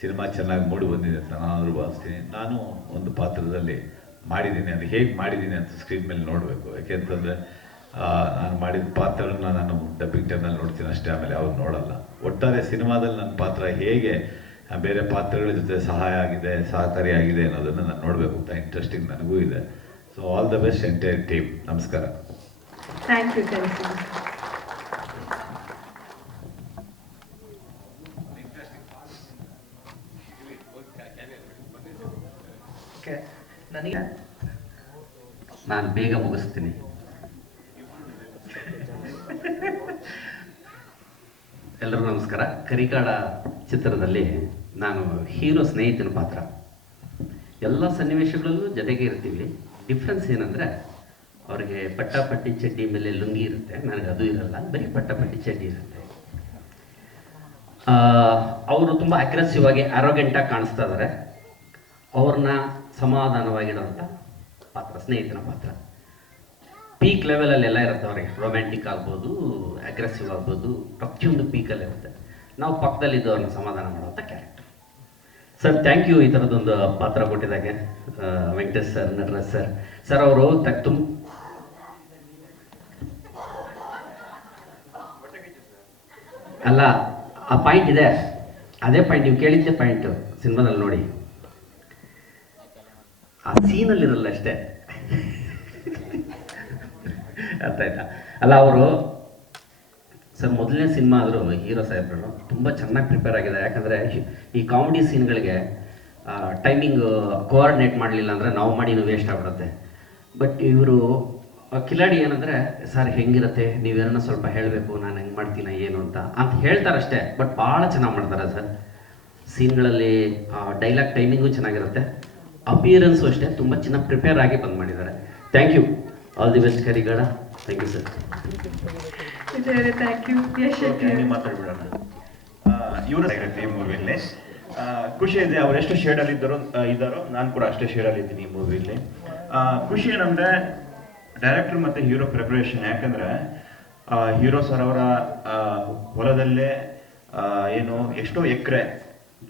ಸಿನಿಮಾ ಚೆನ್ನಾಗಿ ಮೂಡಿ ಬಂದಿದೆ ಅಂತ ನಾನು ಭಾವಿಸ್ತೀನಿ. ನಾನು ಒಂದು ಪಾತ್ರದಲ್ಲಿ ಮಾಡಿದ್ದೀನಿ, ಅದು ಹೇಗೆ ಮಾಡಿದ್ದೀನಿ ಅಂತ ಸ್ಕ್ರೀನ್ ಮೇಲೆ ನೋಡಬೇಕು. ಯಾಕೆಂತಂದರೆ ನಾನು ಮಾಡಿದ ಪಾತ್ರನ ನಾನು ಡಬ್ಬಿಂಗ್ ಟೈಮ್ನಲ್ಲಿ ನೋಡ್ತೀನಿ ಅಷ್ಟೇ, ಆಮೇಲೆ ಅವ್ರು ನೋಡಲ್ಲ. ಒಟ್ಟಾರೆ ಸಿನಿಮಾದಲ್ಲಿ ನನ್ನ ಪಾತ್ರ ಹೇಗೆ ಬೇರೆ ಪಾತ್ರಗಳ ಜೊತೆ ಸಹಕಾರಿಯಾಗಿದೆ ಅನ್ನೋದನ್ನು ನಾನು ನೋಡಬೇಕು ಅಂತ ಇಂಟ್ರೆಸ್ಟಿಂಗ್ ನನಗೂ ಇದೆ. So all the best entire team. ನಮಸ್ಕಾರ. Thank you. ನನಗೆ ನಾನು ಬೇಗ ಮುಗಿಸ್ತೀನಿ. ಎಲ್ಲರಿಗೂ ನಮಸ್ಕಾರ. ಕರಿಕಾಡ ಚಿತ್ರದಲ್ಲಿ ನಾನು ಹೀರೋ ಸ್ನೇಹಿತನ ಪಾತ್ರ. ಎಲ್ಲ ಸನ್ನಿವೇಶಗಳಲ್ಲೂ ಜೊತೆಗೆ ಇರ್ತೀವಿ. ಡಿಫ್ರೆನ್ಸ್ ಏನಂದರೆ ಅವ್ರಿಗೆ ಪಟ್ಟಾಪಟ್ಟಿ ಚಡ್ಡಿ ಮೇಲೆ ಲುಂಗಿ ಇರುತ್ತೆ, ನನಗೆ ಅದು ಇರಲ್ಲ, ಬರೀ ಪಟ್ಟಾಪಟ್ಟಿ ಚಡ್ಡಿ ಇರುತ್ತೆ. ಅವರು ತುಂಬ ಅಗ್ರೆಸಿವ್ ಆಗಿ ಆರೋಗ್ಯಂಟಾಗಿ ಕಾಣಿಸ್ತಾ ಇದ್ದಾರೆ. ಅವ್ರನ್ನ ಸಮಾಧಾನವಾಗಿಡುವಂಥ ಪಾತ್ರ, ಸ್ನೇಹಿತನ ಪಾತ್ರ. ಪೀಕ್ ಲೆವೆಲಲ್ಲೆಲ್ಲ ಇರುತ್ತೆ ಅವ್ರಿಗೆ. ರೊಮ್ಯಾಂಟಿಕ್ ಆಗ್ಬೋದು, ಅಗ್ರೆಸಿವ್ ಆಗ್ಬೋದು, ಪ್ರತಿಯೊಂದು ಪೀಕಲ್ಲಿ ಇರುತ್ತೆ. ನಾವು ಪಕ್ಕದಲ್ಲಿದ್ದು ಅವ್ರನ್ನ ಸಮಾಧಾನ ಮಾಡುವಂಥ ಕ್ಯಾರೆಕ್ಟರ್. ಸರ್ ಥ್ಯಾಂಕ್ ಯು ಈ ಥರದ್ದೊಂದು ಪಾತ್ರ ಕೊಟ್ಟಿದ್ದಾಗೆ. Venkatesh sir, Nataraj sir. Sir ಅವರು ಅಲ್ಲ, ಆ ಪಾಯಿಂಟ್ ಇದೆ, ಅದೇ ಪಾಯಿಂಟ್ ನೀವು ಕೇಳಿದ್ದೆ ಪಾಯಿಂಟು ಸಿನಿಮಾದಲ್ಲಿ ನೋಡಿ. ಆ ಸೀನಲ್ಲಿರಲ್ಲ ಅಷ್ಟೇ. ಅರ್ಥ ಆಯ್ತಾ? ಅಲ್ಲ, ಅವರು ಸರ್ ಮೊದಲನೇ ಸಿನಿಮಾ ಆದರೂ ಹೀರೋ ಸಾಹೇಬ್ರು ತುಂಬ ಚೆನ್ನಾಗಿ ಪ್ರಿಪೇರ್ ಆಗಿದ್ದಾರೆ. ಯಾಕಂದರೆ ಈ ಕಾಮಿಡಿ ಸೀನ್ಗಳಿಗೆ ಟೈಮಿಂಗ್ ಕೋಆರ್ಡಿನೇಟ್ ಮಾಡಲಿಲ್ಲ ಅಂದರೆ ನಾವು ಮಾಡಿನೂ ವೇಸ್ಟ್ ಆಗ್ಬಿಡುತ್ತೆ. ಬಟ್ ಇವರು ಕಿಲಾಡಿ ಏನಂದರೆ, ಸರ್ ಹೆಂಗಿರುತ್ತೆ, ನೀವೇನೋ ಸ್ವಲ್ಪ ಹೇಳಬೇಕು, ನಾನು ಹೆಂಗೆ ಮಾಡ್ತೀನಿ ಏನು ಅಂತ ಹೇಳ್ತಾರಷ್ಟೇ. ಬಟ್ ಭಾಳ ಚೆನ್ನಾಗಿ ಮಾಡ್ತಾರೆ ಸರ್. ಸೀನ್ಗಳಲ್ಲಿ ಡೈಲಾಗ್ ಟೈಮಿಂಗು ಚೆನ್ನಾಗಿರುತ್ತೆ, ಅಪಿಯರೆನ್ಸು ಅಷ್ಟೇ ತುಂಬ ಚೆನ್ನಾಗಿ ಪ್ರಿಪೇರ್ ಆಗಿ ಬಂದು ಮಾಡಿದ್ದಾರೆ. Thank you. All the best Karigada. Thank you sir. Thank you. ಮಾತಾಡ್ಬಿಡೋಣ. ಇವರು ಈ ಮೂವಿಯಲ್ಲಿ ಖುಷಿ ಇದೆ. ಅವ್ರು ಎಷ್ಟು ಶೇಡಲ್ಲಿ ಇದ್ದಾರೋ ನಾನು ಕೂಡ ಅಷ್ಟೇ ಶೇಡಲ್ಲಿ ಇದ್ದೀನಿ ಈ ಮೂವಿಯಲ್ಲಿ. ಖುಷಿ ಏನಂದರೆ ಡೈರೆಕ್ಟರ್ ಮತ್ತು ಹೀರೋ ಪ್ರಿಪ್ರೇಷನ್. ಯಾಕಂದರೆ ಹೀರೋ ಸರ್ ಅವರ ಹೊಲದಲ್ಲೇ ಏನು ಎಷ್ಟೋ ಎಕರೆ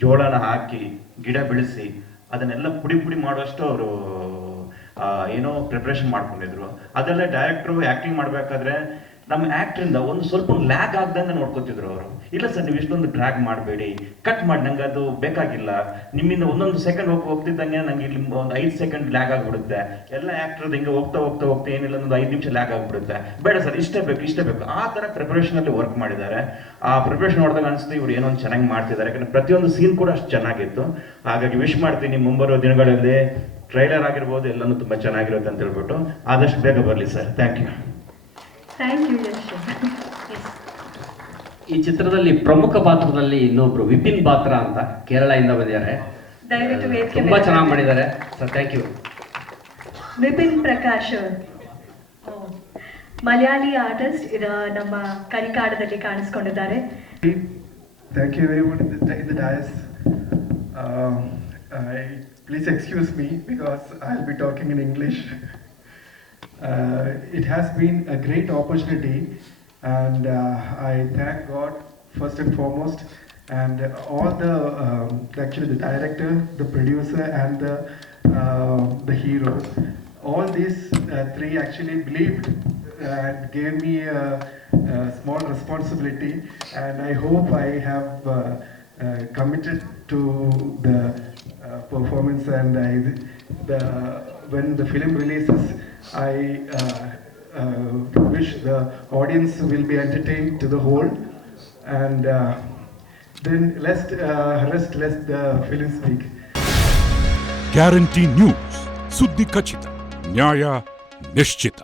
ಜೋಳನ ಹಾಕಿ ಗಿಡ ಬೆಳೆಸಿ ಅದನ್ನೆಲ್ಲ ಪುಡಿ ಮಾಡುವಷ್ಟು ಅವರು ಏನೋ ಪ್ರಿಪ್ರೇಷನ್ ಮಾಡ್ಕೊಂಡಿದ್ರು. ಅದೆಲ್ಲ ಡೈರೆಕ್ಟ್ರು ಆ್ಯಕ್ಟಿಂಗ್ ಮಾಡಬೇಕಾದ್ರೆ ನಮ್ಮ ಆ್ಯಕ್ಟ್ರಿಂದ ಒಂದು ಸ್ವಲ್ಪ ಲ್ಯಾಗ್ ಆಗ್ದಂಗೆ ನೋಡ್ಕೊತಿದ್ರು ಅವರು. ಇಲ್ಲ ಸರ್, ನೀವು ಇಷ್ಟೊಂದು ಡ್ರ್ಯಾಗ್ ಮಾಡಬೇಡಿ, ಕಟ್ ಮಾಡಿ, ನಂಗೆ ಅದು ಬೇಕಾಗಿಲ್ಲ, ನಿಮ್ಮಿಂದ ಒಂದೊಂದು ಸೆಕೆಂಡ್ ಹೋಗ್ತಿದ್ದಂಗೆ ನಂಗೆ ಇಲ್ಲಿ ಒಂದು 5 ಸೆಕೆಂಡ್ ಲ್ಯಾಗ್ ಆಗಿಬಿಡುತ್ತೆ. ಎಲ್ಲ ಆ್ಯಕ್ಟ್ರದ್ದು ಹಿಂಗೆ ಹೋಗ್ತಾ ಏನಿಲ್ಲ ಒಂದು 5 ನಿಮಿಷ ಲ್ಯಾಗ್ ಆಗಿಬಿಡುತ್ತೆ, ಬೇಡ ಸರ್ ಇಷ್ಟೇ ಬೇಕು. ಆ ಥರ ಪ್ರಿಪ್ರೇಷನಲ್ಲಿ ವರ್ಕ್ ಮಾಡಿದ್ದಾರೆ. ಆ ಪ್ರಿಪ್ರೇಷನ್ ನೋಡಿದಾಗ ಅನಿಸ್ತು ಇವ್ರು ಏನೋ ಒಂದು ಚೆನ್ನಾಗಿ ಮಾಡ್ತಿದ್ದಾರೆ. ಯಾಕಂದರೆ ಪ್ರತಿಯೊಂದು ಸೀನ್ ಕೂಡ ಅಷ್ಟು ಚೆನ್ನಾಗಿತ್ತು. ಹಾಗಾಗಿ ವಿಶ್ ಮಾಡ್ತೀನಿ ಮುಂಬರುವ ದಿನಗಳಲ್ಲಿ ಟ್ರೈಲರ್ ಆಗಿರ್ಬೋದು ಎಲ್ಲನೂ ತುಂಬ ಚೆನ್ನಾಗಿರುತ್ತೆ ಅಂತ ಹೇಳ್ಬಿಟ್ಟು ಆದಷ್ಟು ಬೇಗ ಬರಲಿ sir. Thank you. Thank you Yash. ಈ ಚಿತ್ರದಲ್ಲಿ ಪ್ರಮುಖ ಪಾತ್ರದಲ್ಲಿ ಇನ್ನೊಬ್ರು ವಿಪಿನ್ ಬಾತ್ರ ಅಂತ ಕೇರಳದಿಂದ ಬಂದಿದ್ದಾರೆ. ದಯವಿಟ್ಟು ವೇದಿಕೆ ತುಂಬಾ ಮೇಲೆ ಚೆನ್ನಾಗಿ ಮಾಡಿದ್ದಾರೆ sir. Thank you. Vipin Prakash Malayali artist ನಮ್ಮ ಕರಿಕಾಡದಲ್ಲಿ ಕಾಣಿಸ್ಕೊಂಡಿದ್ದಾರೆ. Thank you everyone in the dais. Please excuse me because I'll be talking in English. It has been a great opportunity, and I thank God first and foremost, and all the actually the director, the producer, and the hero. All these three actually believed and gave me a small responsibility, and I hope I have committed to the performance, and when the film releases, I wish the audience will be entertained to the whole, and then let the film speak. Guarantee news, ಸುದ್ದಿ ಖಚಿತ, ನ್ಯಾಯ ನಿಶ್ಚಿತ.